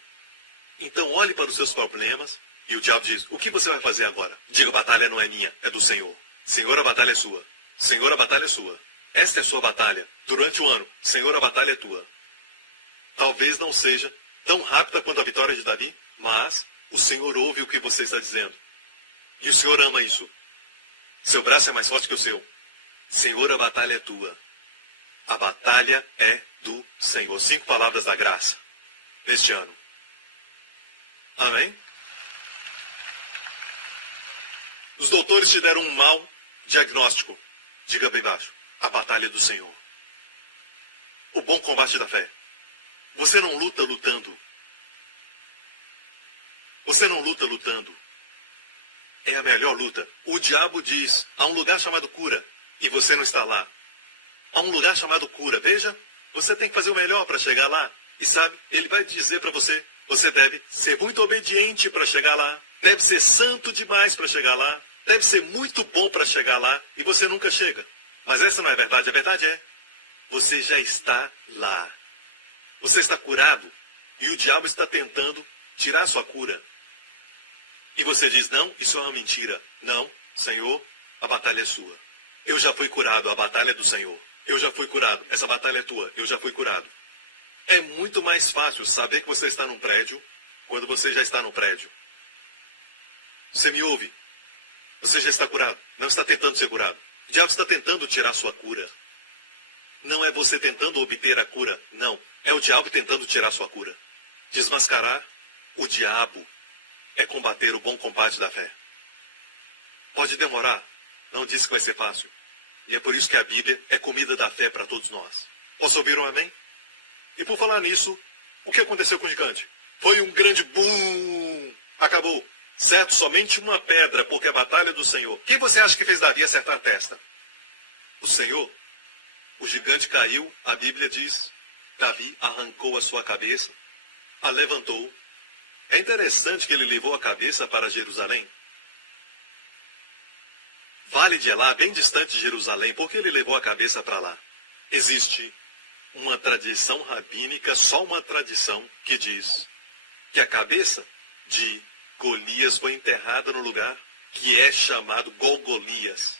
Então olhe para os seus problemas e o diabo diz, o que você vai fazer agora? Diga, a batalha não é minha, é do Senhor. Senhor, a batalha é sua. Senhor, a batalha é sua. Esta é a sua batalha. Durante o ano, Senhor, a batalha é tua. Talvez não seja tão rápida quanto a vitória de Davi, mas o Senhor ouve o que você está dizendo. E o Senhor ama isso. Seu braço é mais forte que o seu. Senhor, a batalha é tua. A batalha é do Senhor. 5 palavras da graça neste ano. Amém? Os doutores te deram um mau diagnóstico. Diga bem baixo. A batalha é do Senhor. O bom combate da fé. Você não luta lutando. Você não luta lutando. É a melhor luta. O diabo diz, há um lugar chamado cura, e você não está lá. Há um lugar chamado cura. Veja, você tem que fazer o melhor para chegar lá. E sabe, ele vai dizer para você, você deve ser muito obediente para chegar lá. Deve ser santo demais para chegar lá. Deve ser muito bom para chegar lá. E você nunca chega. Mas essa não é a verdade. A verdade é, você já está lá. Você está curado. E o diabo está tentando tirar a sua cura. E você diz, não, isso é uma mentira. Não, Senhor, a batalha é sua. Eu já fui curado, a batalha é do Senhor. Eu já fui curado, essa batalha é tua, eu já fui curado. É muito mais fácil saber que você está num prédio, quando você já está no prédio. Você me ouve? Você já está curado, não está tentando ser curado. O diabo está tentando tirar sua cura. Não é você tentando obter a cura, não. É o diabo tentando tirar sua cura. Desmascarar o diabo é combater o bom combate da fé. Pode demorar, não disse que vai ser fácil. E é por isso que a Bíblia é comida da fé para todos nós. Posso ouvir um amém? E por falar nisso, o que aconteceu com o gigante? Foi um grande boom! Acabou. Certo, somente uma pedra, porque a batalha é do Senhor. Quem você acha que fez Davi acertar a testa? O Senhor. O gigante caiu, a Bíblia diz, Davi arrancou a sua cabeça, a levantou. É interessante que ele levou a cabeça para Jerusalém. Vale de Elá, bem distante de Jerusalém, porque ele levou a cabeça para lá. Existe uma tradição rabínica, só uma tradição, que diz que a cabeça de Golias foi enterrada no lugar que é chamado Golgolias.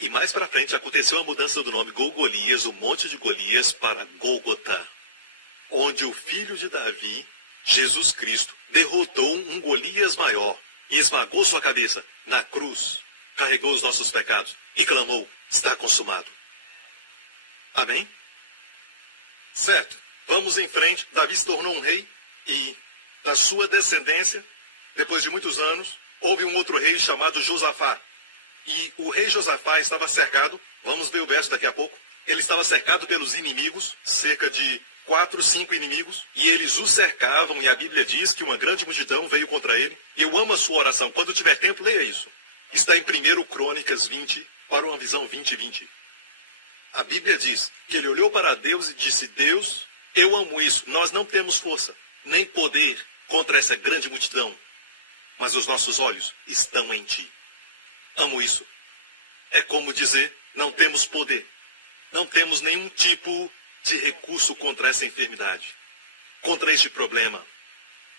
E mais para frente aconteceu a mudança do nome Golgolias, o monte de Golias, para Gólgota, onde o filho de Davi, Jesus Cristo, derrotou um Golias maior e esmagou sua cabeça na cruz, carregou os nossos pecados e clamou, está consumado. Amém? Certo, vamos em frente. Davi se tornou um rei e da sua descendência, depois de muitos anos, houve um outro rei chamado Josafá. E o rei Josafá estava cercado, vamos ver o verso daqui a pouco, ele estava cercado pelos inimigos, cerca de 4, 5 inimigos, e eles o cercavam, e a Bíblia diz que uma grande multidão veio contra ele. Eu amo a sua oração, quando tiver tempo, leia isso. Está em 1 Crônicas 20, para uma visão 20:20. A Bíblia diz que ele olhou para Deus e disse, Deus, eu amo isso, nós não temos força, nem poder contra essa grande multidão, mas os nossos olhos estão em ti. Amo isso. É como dizer, não temos poder, não temos nenhum tipo de recurso contra essa enfermidade, contra este problema,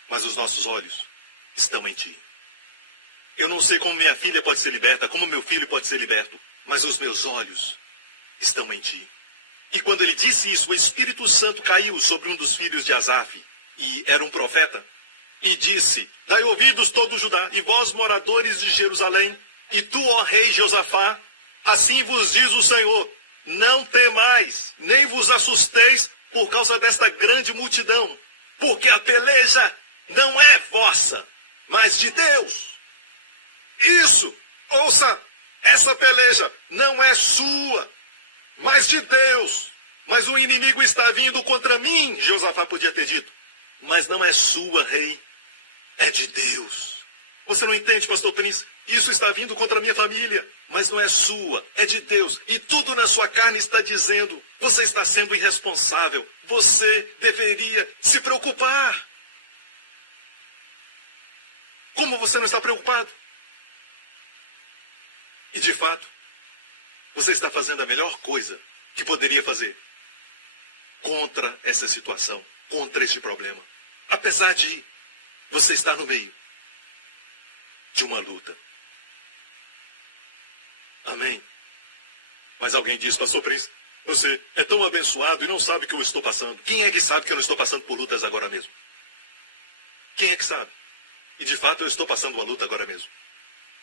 mas os nossos olhos estão em ti. Eu não sei como minha filha pode ser liberta, como meu filho pode ser liberto, mas os meus olhos estão em ti. E quando ele disse isso, o Espírito Santo caiu sobre um dos filhos de Asaf, e era um profeta, e disse, dai ouvidos todo Judá, e vós moradores de Jerusalém, e tu, ó rei Josafá, assim vos diz o Senhor, não temais, nem vos assusteis por causa desta grande multidão, porque a peleja não é vossa, mas de Deus. Isso, ouça, essa peleja não é sua, mas de Deus. Mas o inimigo está vindo contra mim, Josafá podia ter dito. Mas não é sua, rei, é de Deus. Você não entende, pastor Prince? Isso está vindo contra a minha família. Mas não é sua, é de Deus. E tudo na sua carne está dizendo, você está sendo irresponsável. Você deveria se preocupar. Como você não está preocupado? E de fato, você está fazendo a melhor coisa que poderia fazer contra essa situação, contra este problema. Apesar de você estar no meio de uma luta. Amém? Mas alguém diz, pastor Prince, você é tão abençoado e não sabe o que eu estou passando. Quem é que sabe que eu não estou passando por lutas agora mesmo? Quem é que sabe? E de fato eu estou passando uma luta agora mesmo.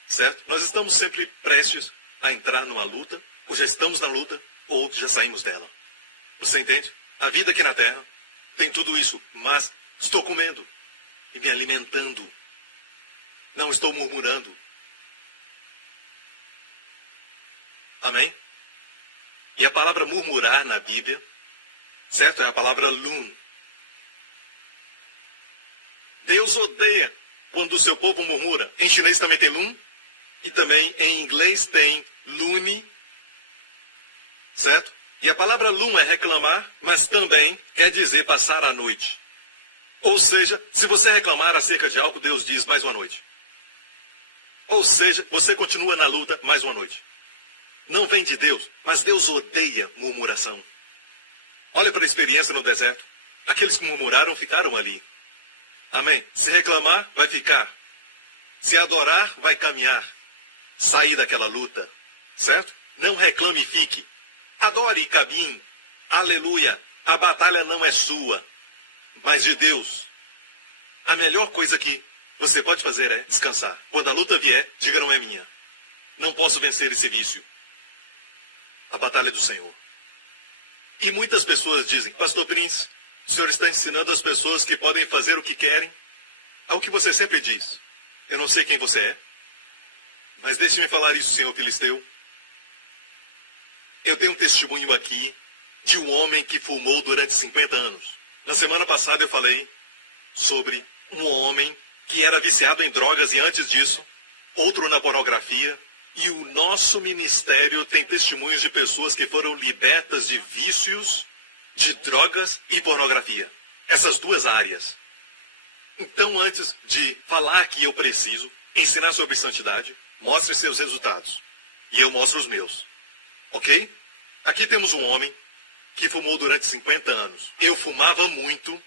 Certo? Nós estamos sempre prestes a entrar numa luta, ou já estamos na luta, ou já saímos dela. Você entende? A vida aqui na Terra tem tudo isso, mas estou comendo e me alimentando. Não estou murmurando. Amém? E a palavra murmurar na Bíblia, certo? É a palavra lun. Deus odeia quando o seu povo murmura. Em chinês também tem lun. E também em inglês tem lune. Certo? E a palavra lun é reclamar, mas também quer dizer passar a noite. Ou seja, se você reclamar acerca de algo, Deus diz mais uma noite. Ou seja, você continua na luta mais uma noite. Não vem de Deus, mas Deus odeia murmuração. Olha para a experiência no deserto. Aqueles que murmuraram ficaram ali. Amém? Se reclamar, vai ficar. Se adorar, vai caminhar. Sair daquela luta. Certo? Não reclame e fique. Adore e caminhe. Aleluia. A batalha não é sua, mas de Deus. A melhor coisa que você pode fazer é descansar. Quando a luta vier, diga, não é minha. Não posso vencer esse vício. A batalha é do Senhor. E muitas pessoas dizem, pastor Prince, o senhor está ensinando as pessoas que podem fazer o que querem. Ao que você sempre diz. Eu não sei quem você é, mas deixe-me falar isso, senhor Filisteu. Eu tenho um testemunho aqui de um homem que fumou durante 50 anos. Na semana passada eu falei sobre um homem que era viciado em drogas e antes disso, outro na pornografia. E o nosso ministério tem testemunhos de pessoas que foram libertas de vícios, de drogas e pornografia. Essas duas áreas. Então, antes de falar que eu preciso ensinar sobre santidade, mostre seus resultados. E eu mostro os meus. Ok? Aqui temos um homem que fumou durante 50 anos. Eu fumava muito,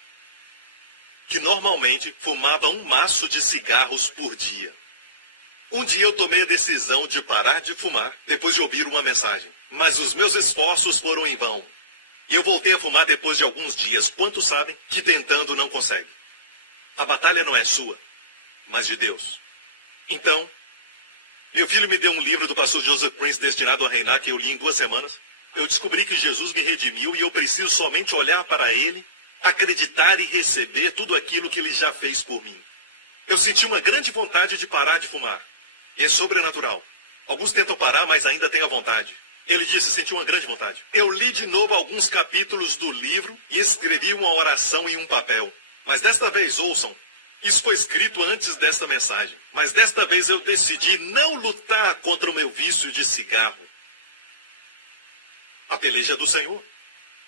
que normalmente fumava um maço de cigarros por dia. Um dia eu tomei a decisão de parar de fumar, depois de ouvir uma mensagem. Mas os meus esforços foram em vão. E eu voltei a fumar depois de alguns dias. Quantos sabem que tentando não consegue? A batalha não é sua, mas de Deus. Então, meu filho me deu um livro do pastor Joseph Prince, Destinado a Reinar, que eu li em 2 semanas. Eu descobri que Jesus me redimiu e eu preciso somente olhar para Ele, acreditar e receber tudo aquilo que Ele já fez por mim. Eu senti uma grande vontade de parar de fumar. E é sobrenatural. Alguns tentam parar, mas ainda têm a vontade. Ele disse, sentiu uma grande vontade. Eu li de novo alguns capítulos do livro e escrevi uma oração em um papel. Mas desta vez, ouçam, isso foi escrito antes desta mensagem. Mas desta vez eu decidi não lutar contra o meu vício de cigarro. A peleja é do Senhor.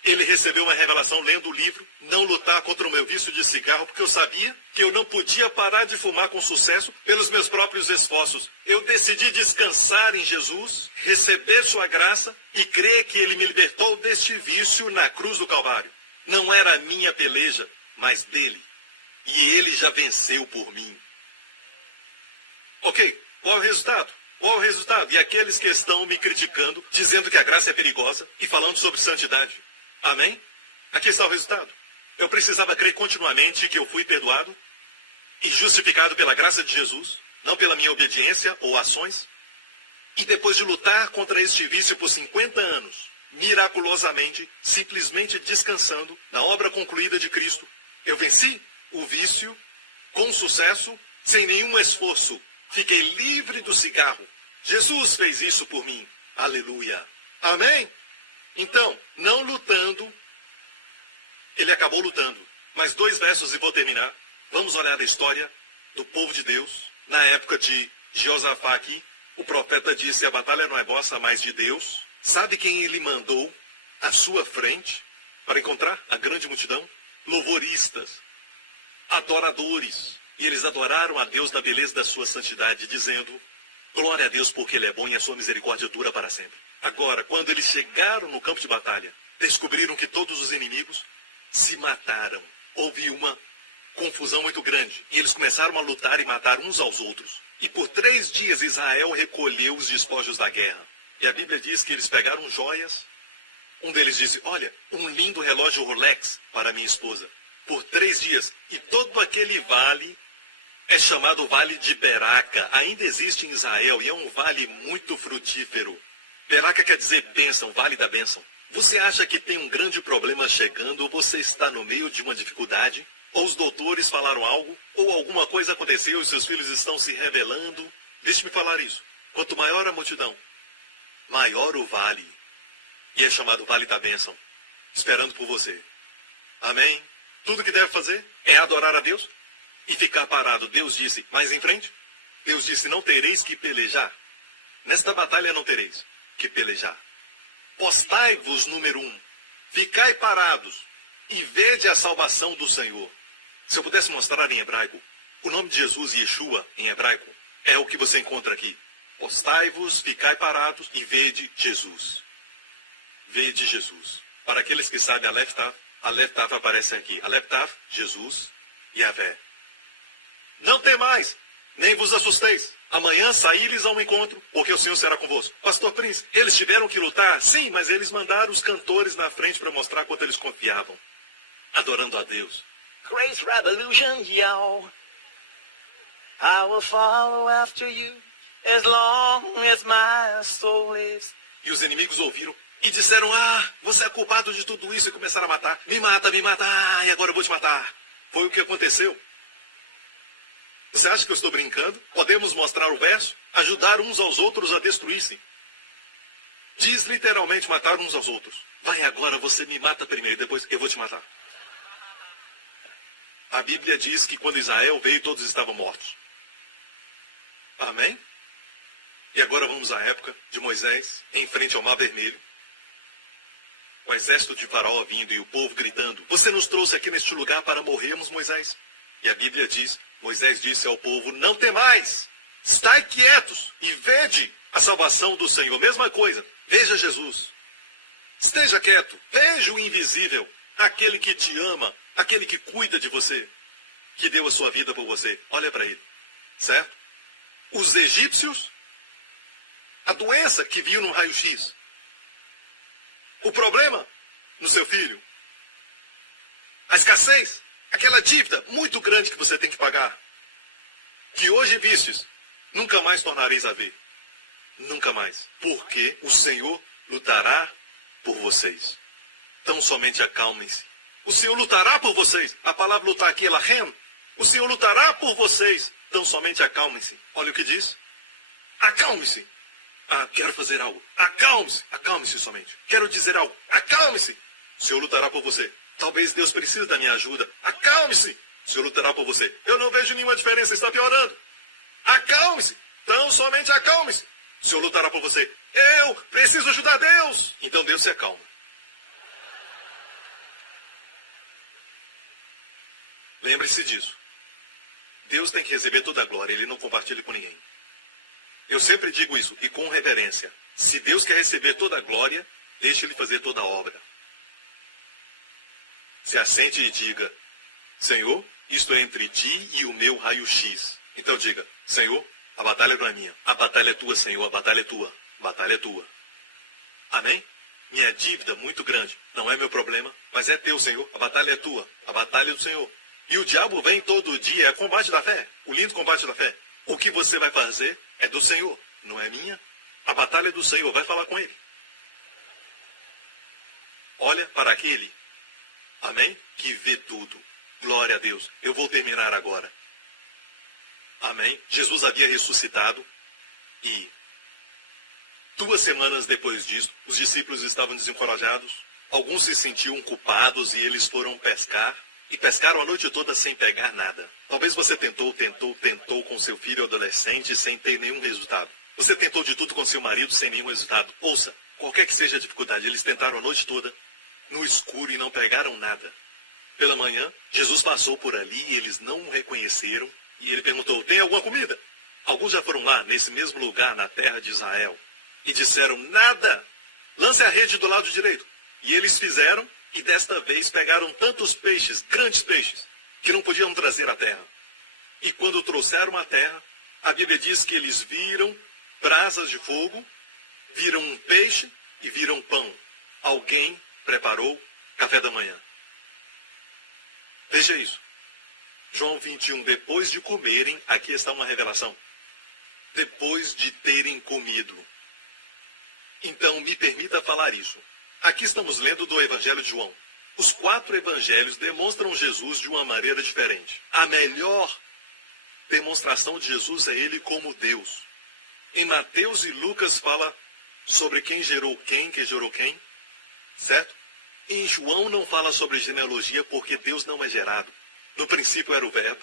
Ele recebeu uma revelação lendo o livro, não lutar contra o meu vício de cigarro, porque eu sabia que eu não podia parar de fumar com sucesso pelos meus próprios esforços. Eu decidi descansar em Jesus, receber sua graça e crer que Ele me libertou deste vício na cruz do Calvário. Não era a minha peleja, mas dele. E Ele já venceu por mim. Ok, qual é o resultado? Qual é o resultado? E aqueles que estão me criticando, dizendo que a graça é perigosa e falando sobre santidade. Amém? Aqui está o resultado. Eu precisava crer continuamente que eu fui perdoado e justificado pela graça de Jesus, não pela minha obediência ou ações. E depois de lutar contra este vício por 50 anos, miraculosamente, simplesmente descansando na obra concluída de Cristo, eu venci o vício com sucesso, sem nenhum esforço. Fiquei livre do cigarro. Jesus fez isso por mim. Aleluia. Amém? Então, não lutando, ele acabou lutando. Mais 2 versos e vou terminar. Vamos olhar a história do povo de Deus Na época de Josafá aqui, o profeta disse: a batalha não é vossa, mas de Deus. Sabe quem ele mandou à sua frente para encontrar a grande multidão? Louvoristas, adoradores. E eles adoraram a Deus na beleza da sua santidade, dizendo: glória a Deus porque Ele é bom e a sua misericórdia dura para sempre. Agora, quando eles chegaram no campo de batalha, descobriram que todos os inimigos se mataram. Houve uma confusão muito grande. E eles começaram a lutar e matar uns aos outros. E por 3 dias Israel recolheu os despojos da guerra. E a Bíblia diz que eles pegaram joias. Um deles disse: olha, um lindo relógio Rolex para minha esposa. Por 3 dias. E todo aquele vale é chamado Vale de Beraca. Ainda existe em Israel e é um vale muito frutífero. Beraca quer dizer bênção, vale da bênção. Você acha que tem um grande problema chegando, ou você está no meio de uma dificuldade, ou os doutores falaram algo, ou alguma coisa aconteceu e seus filhos estão se rebelando? Deixe-me falar isso. Quanto maior a multidão, maior o vale. E é chamado Vale da Bênção, esperando por você. Amém? Tudo que deve fazer é adorar a Deus e ficar parado. Deus disse: mais em frente. Deus disse: não tereis que pelejar. Nesta batalha não tereis que pelejar. Postai-vos, número 1. Ficai parados e vede a salvação do Senhor. Se eu pudesse mostrar em hebraico, o nome de Jesus, Yeshua, em hebraico, é o que você encontra aqui. Postai-vos, ficai parados e vede Jesus. Vede Jesus. Para aqueles que sabem a Leftaf aparece aqui. A Leftaf, Jesus, Yahvé. Não temais, nem vos assusteis. Amanhã saí-lhes ao encontro, porque o Senhor será convosco. Pastor Prince, eles tiveram que lutar? Sim, mas eles mandaram os cantores na frente para mostrar quanto eles confiavam. Adorando a Deus. Grace Revolution, yo. I will follow after you as long as my soul lives. E os inimigos ouviram e disseram: ah, você é culpado de tudo isso, e começaram a matar. Me mata, e agora eu vou te matar. Foi o que aconteceu. Você acha que eu estou brincando? Podemos mostrar o verso? Ajudar uns aos outros a destruir-se. Diz literalmente matar uns aos outros. Vai agora, você me mata primeiro, depois eu vou te matar. A Bíblia diz que quando Israel veio, todos estavam mortos. Amém? E agora vamos à época de Moisés, em frente ao Mar Vermelho. O exército de Faraó vindo e o povo gritando: você nos trouxe aqui neste lugar para morrermos, Moisés? E a Bíblia diz: Moisés disse ao povo: não temais, estai quietos e vede a salvação do Senhor. Mesma coisa, veja Jesus. Esteja quieto, veja o invisível, aquele que te ama, aquele que cuida de você, que deu a sua vida por você. Olha para ele, certo? Os egípcios, a doença que viu no raio-x, o problema no seu filho, a escassez, aquela dívida muito grande que você tem que pagar, que hoje vistes, nunca mais tornareis a ver. Nunca mais. Porque o Senhor lutará por vocês. Então somente acalmem-se. O Senhor lutará por vocês. A palavra lutar aqui é lahem. O Senhor lutará por vocês. Então somente acalmem-se. Olha o que diz. Acalme-se. Ah, quero fazer algo. Acalme-se. Acalme-se somente. Quero dizer algo. Acalme-se. O Senhor lutará por você. Talvez Deus precise da minha ajuda. Acalme-se. O Senhor lutará por você. Eu não vejo nenhuma diferença. Está piorando. Acalme-se. Então somente acalme-se. O Senhor lutará por você. Eu preciso ajudar Deus. Então Deus se acalma. Lembre-se disso. Deus tem que receber toda a glória. Ele não compartilha com ninguém. Eu sempre digo isso, e com reverência. Se Deus quer receber toda a glória, deixe Ele fazer toda a obra. Se assente e diga: Senhor, isto é entre ti e o meu raio-x. Então diga: Senhor, a batalha não é minha. A batalha é tua, Senhor. A batalha é tua. A batalha é tua. Amém? Minha dívida muito grande. Não é meu problema, mas é teu, Senhor. A batalha é tua. A batalha é do Senhor. E o diabo vem todo dia. É combate da fé. O lindo combate da fé. O que você vai fazer é do Senhor. Não é minha. A batalha é do Senhor. Vai falar com Ele. Olha para aquele. Amém? Que vê tudo. Glória a Deus. Eu vou terminar agora. Amém? Jesus havia ressuscitado e 2 semanas depois disso, os discípulos estavam desencorajados. Alguns se sentiam culpados e eles foram pescar. e pescaram a noite toda sem pegar nada. Talvez você tentou com seu filho adolescente sem ter nenhum resultado. Você tentou de tudo com seu marido sem nenhum resultado. Ouça, qualquer que seja a dificuldade, eles tentaram a noite toda no escuro e não pegaram nada. Pela manhã, Jesus passou por ali e eles não o reconheceram. E ele perguntou, tem alguma comida? Alguns já foram lá, nesse mesmo lugar, na terra de Israel, e disseram, nada! Lance a rede do lado direito. E eles fizeram, e desta vez pegaram tantos peixes, grandes peixes, que não podiam trazer à terra. E quando trouxeram à terra, a Bíblia diz que eles viram brasas de fogo, viram um peixe e viram pão. Alguém preparou café da manhã. Veja isso. João 21, depois de comerem, aqui está uma revelação. Depois de terem comido. Então, me permita falar isso. Aqui estamos lendo do Evangelho de João. Os 4 evangelhos demonstram Jesus de uma maneira diferente. A melhor demonstração de Jesus é ele como Deus. Em Mateus e Lucas fala sobre quem gerou quem certo? Em João não fala sobre genealogia porque Deus não é gerado. No princípio era o Verbo,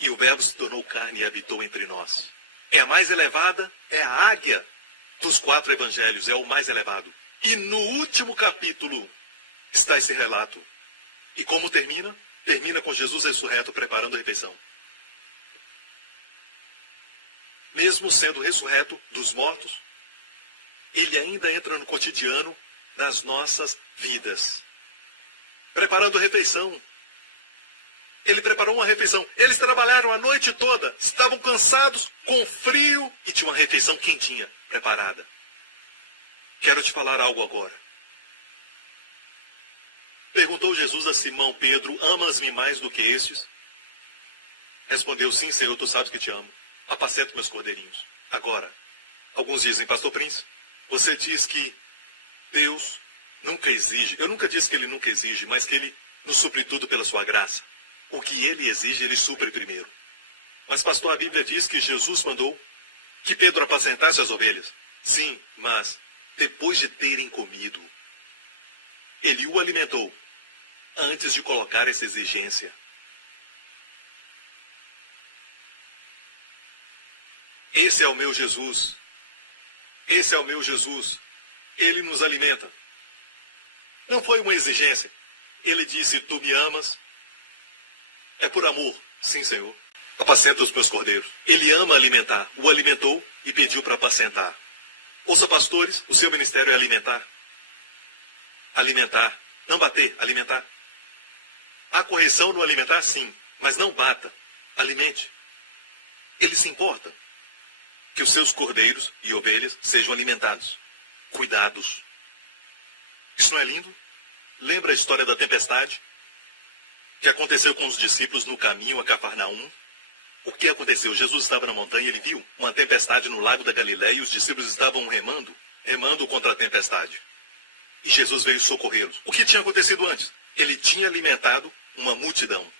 e o Verbo se tornou carne e habitou entre nós. É a mais elevada, é a águia dos 4 evangelhos, é o mais elevado. E no último capítulo está esse relato. E como termina? Termina com Jesus ressurreto preparando a refeição. Mesmo sendo ressurreto dos mortos, ele ainda entra no cotidiano das nossas vidas. Preparando a refeição. Ele preparou uma refeição. Eles trabalharam a noite toda, estavam cansados, com frio, e tinha uma refeição quentinha, preparada. Quero te falar algo agora. Perguntou Jesus a Simão Pedro, amas-me mais do que estes? Respondeu, sim, Senhor, tu sabes que te amo. Apacento meus cordeirinhos. Agora, alguns dizem, Pastor Prince, você diz que Deus nunca exige. Eu nunca disse que ele nunca exige, mas que ele nos supre tudo pela sua graça. O que ele exige, ele supre primeiro. Mas, pastor, a Bíblia diz que Jesus mandou que Pedro apacentasse as ovelhas. Sim, mas depois de terem comido, ele o alimentou antes de colocar essa exigência. Esse é o meu Jesus. Esse é o meu Jesus. Ele nos alimenta. Não foi uma exigência. Ele disse, tu me amas. É por amor. Sim, Senhor. Apacenta os meus cordeiros. Ele ama alimentar. O alimentou e pediu para apacentar. Ouça, pastores, o seu ministério é alimentar. Alimentar. Não bater, alimentar. Há correção no alimentar, sim. Mas não bata. Alimente. Ele se importa que os seus cordeiros e ovelhas sejam alimentados. Cuidados. Isso não é lindo? Lembra a história da tempestade? Que aconteceu com os discípulos no caminho a Cafarnaum? O que aconteceu? Jesus estava na montanha e ele viu uma tempestade no lago da Galileia e os discípulos estavam remando contra a tempestade. E Jesus veio socorrê-los. O que tinha acontecido antes? Ele tinha alimentado uma multidão.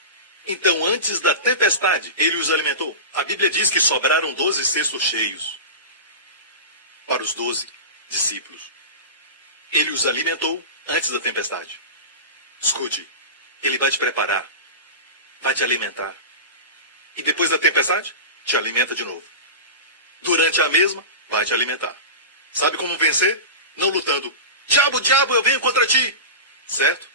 Então, antes da tempestade, ele os alimentou. A Bíblia diz que sobraram 12 cestos cheios para os 12 discípulos. Ele os alimentou antes da tempestade. Escute, ele vai te preparar, vai te alimentar. E depois da tempestade, te alimenta de novo. Durante a mesma, vai te alimentar. Sabe como vencer? Não lutando. Diabo, diabo, eu venho contra ti. Certo?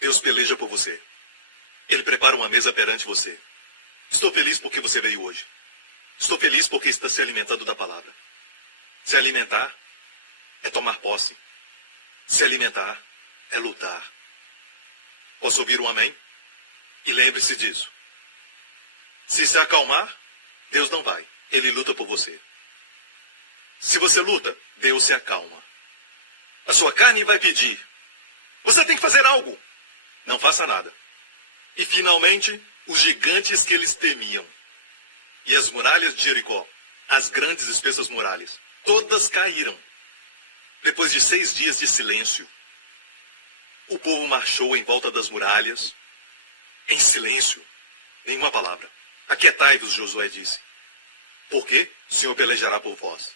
Deus peleja por você. Ele prepara uma mesa perante você. Estou feliz porque você veio hoje. Estou feliz porque está se alimentando da palavra. Se alimentar é tomar posse. Se alimentar é lutar. Posso ouvir um amém? E lembre-se disso. Se acalmar, Deus não vai. Ele luta por você. Se você luta, Deus se acalma. A sua carne vai pedir. Você tem que fazer algo. Não faça nada. E finalmente, os gigantes que eles temiam. E as muralhas de Jericó, as grandes e espessas muralhas, todas caíram. Depois de 6 dias de silêncio, o povo marchou em volta das muralhas, em silêncio, nenhuma palavra. Aquietai-vos, Josué disse. Por quê? O Senhor pelejará por vós.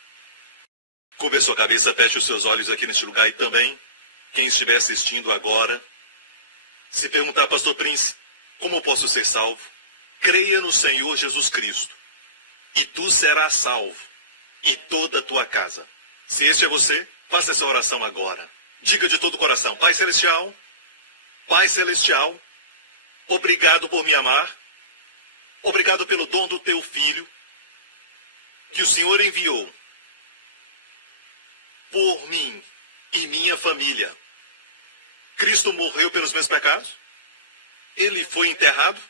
Curva a sua cabeça, feche os seus olhos aqui neste lugar e também quem estiver assistindo agora, se perguntar, Pastor Prince, como eu posso ser salvo? Creia no Senhor Jesus Cristo, e tu serás salvo, e toda a tua casa. Se este é você, faça essa oração agora. Diga de todo o coração, Pai Celestial, obrigado por me amar, obrigado pelo dom do teu Filho, que o Senhor enviou por mim e minha família. Cristo morreu pelos meus pecados, ele foi enterrado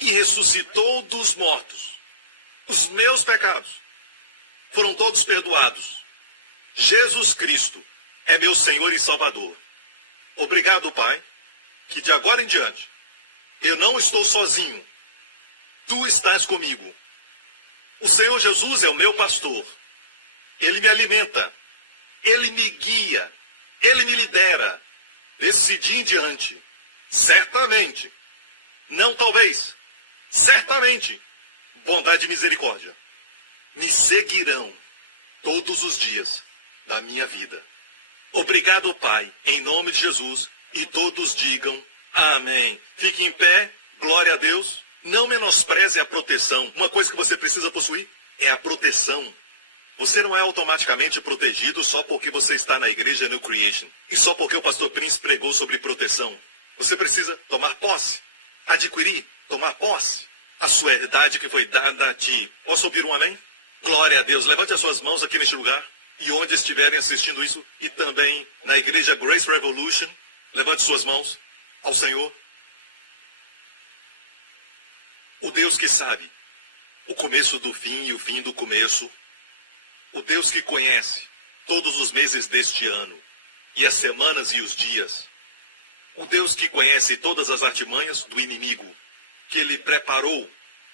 e ressuscitou dos mortos. Os meus pecados foram todos perdoados. Jesus Cristo é meu Senhor e Salvador. Obrigado, Pai, que de agora em diante eu não estou sozinho. Tu estás comigo. O Senhor Jesus é o meu pastor. Ele me alimenta. Ele me guia. Ele me lidera. Desse dia em diante, certamente, não talvez, certamente, bondade e misericórdia me seguirão todos os dias da minha vida. Obrigado, Pai, em nome de Jesus, e todos digam amém. Fique em pé, glória a Deus. Não menospreze a proteção. Uma coisa que você precisa possuir é a proteção. Você não é automaticamente protegido só porque você está na igreja New Creation e só porque o pastor Prince pregou sobre proteção. Você precisa tomar posse, adquirir, tomar posse a sua herdade que foi dada a ti. Posso ouvir um amém? Glória a Deus. Levante as suas mãos aqui neste lugar e onde estiverem assistindo isso e também na igreja Grace Revolution, levante suas mãos ao Senhor. O Deus que sabe o começo do fim e o fim do começo, o Deus que conhece todos os meses deste ano, e as semanas e os dias, o Deus que conhece todas as artimanhas do inimigo, que ele preparou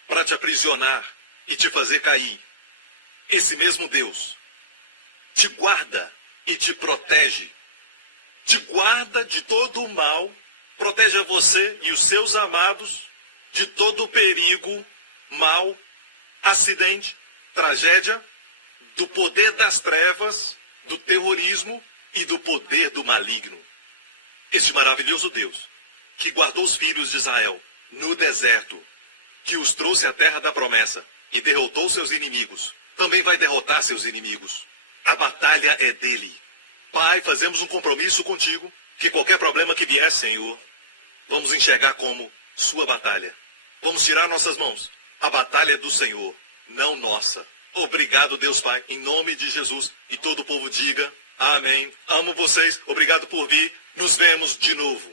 para te aprisionar e te fazer cair. Esse mesmo Deus te guarda e te protege. Te guarda de todo o mal, protege a você e os seus amados de todo o perigo, mal, acidente, tragédia, do poder das trevas, do terrorismo e do poder do maligno. Este maravilhoso Deus, que guardou os filhos de Israel no deserto, que os trouxe à terra da promessa e derrotou seus inimigos, também vai derrotar seus inimigos. A batalha é dele. Pai, fazemos um compromisso contigo, que qualquer problema que vier, Senhor, vamos enxergar como sua batalha. Vamos tirar nossas mãos. A batalha é do Senhor, não nossa. Obrigado, Deus Pai, em nome de Jesus. E todo o povo diga amém. Amo vocês. Obrigado por vir. Nos vemos de novo.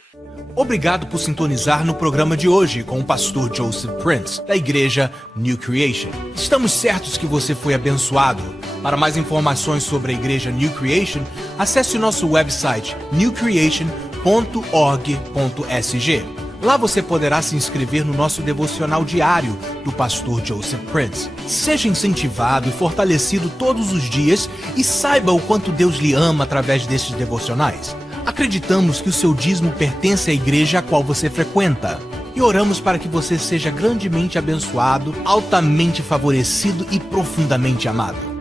Obrigado por sintonizar no programa de hoje com o pastor Joseph Prince, da igreja New Creation. Estamos certos que você foi abençoado. Para mais informações sobre a igreja New Creation, acesse o nosso website newcreation.org.sg. Lá você poderá se inscrever no nosso devocional diário do pastor Joseph Prince. Seja incentivado e fortalecido todos os dias e saiba o quanto Deus lhe ama através destes devocionais. Acreditamos que o seu dízimo pertence à igreja a qual você frequenta. E oramos para que você seja grandemente abençoado, altamente favorecido e profundamente amado.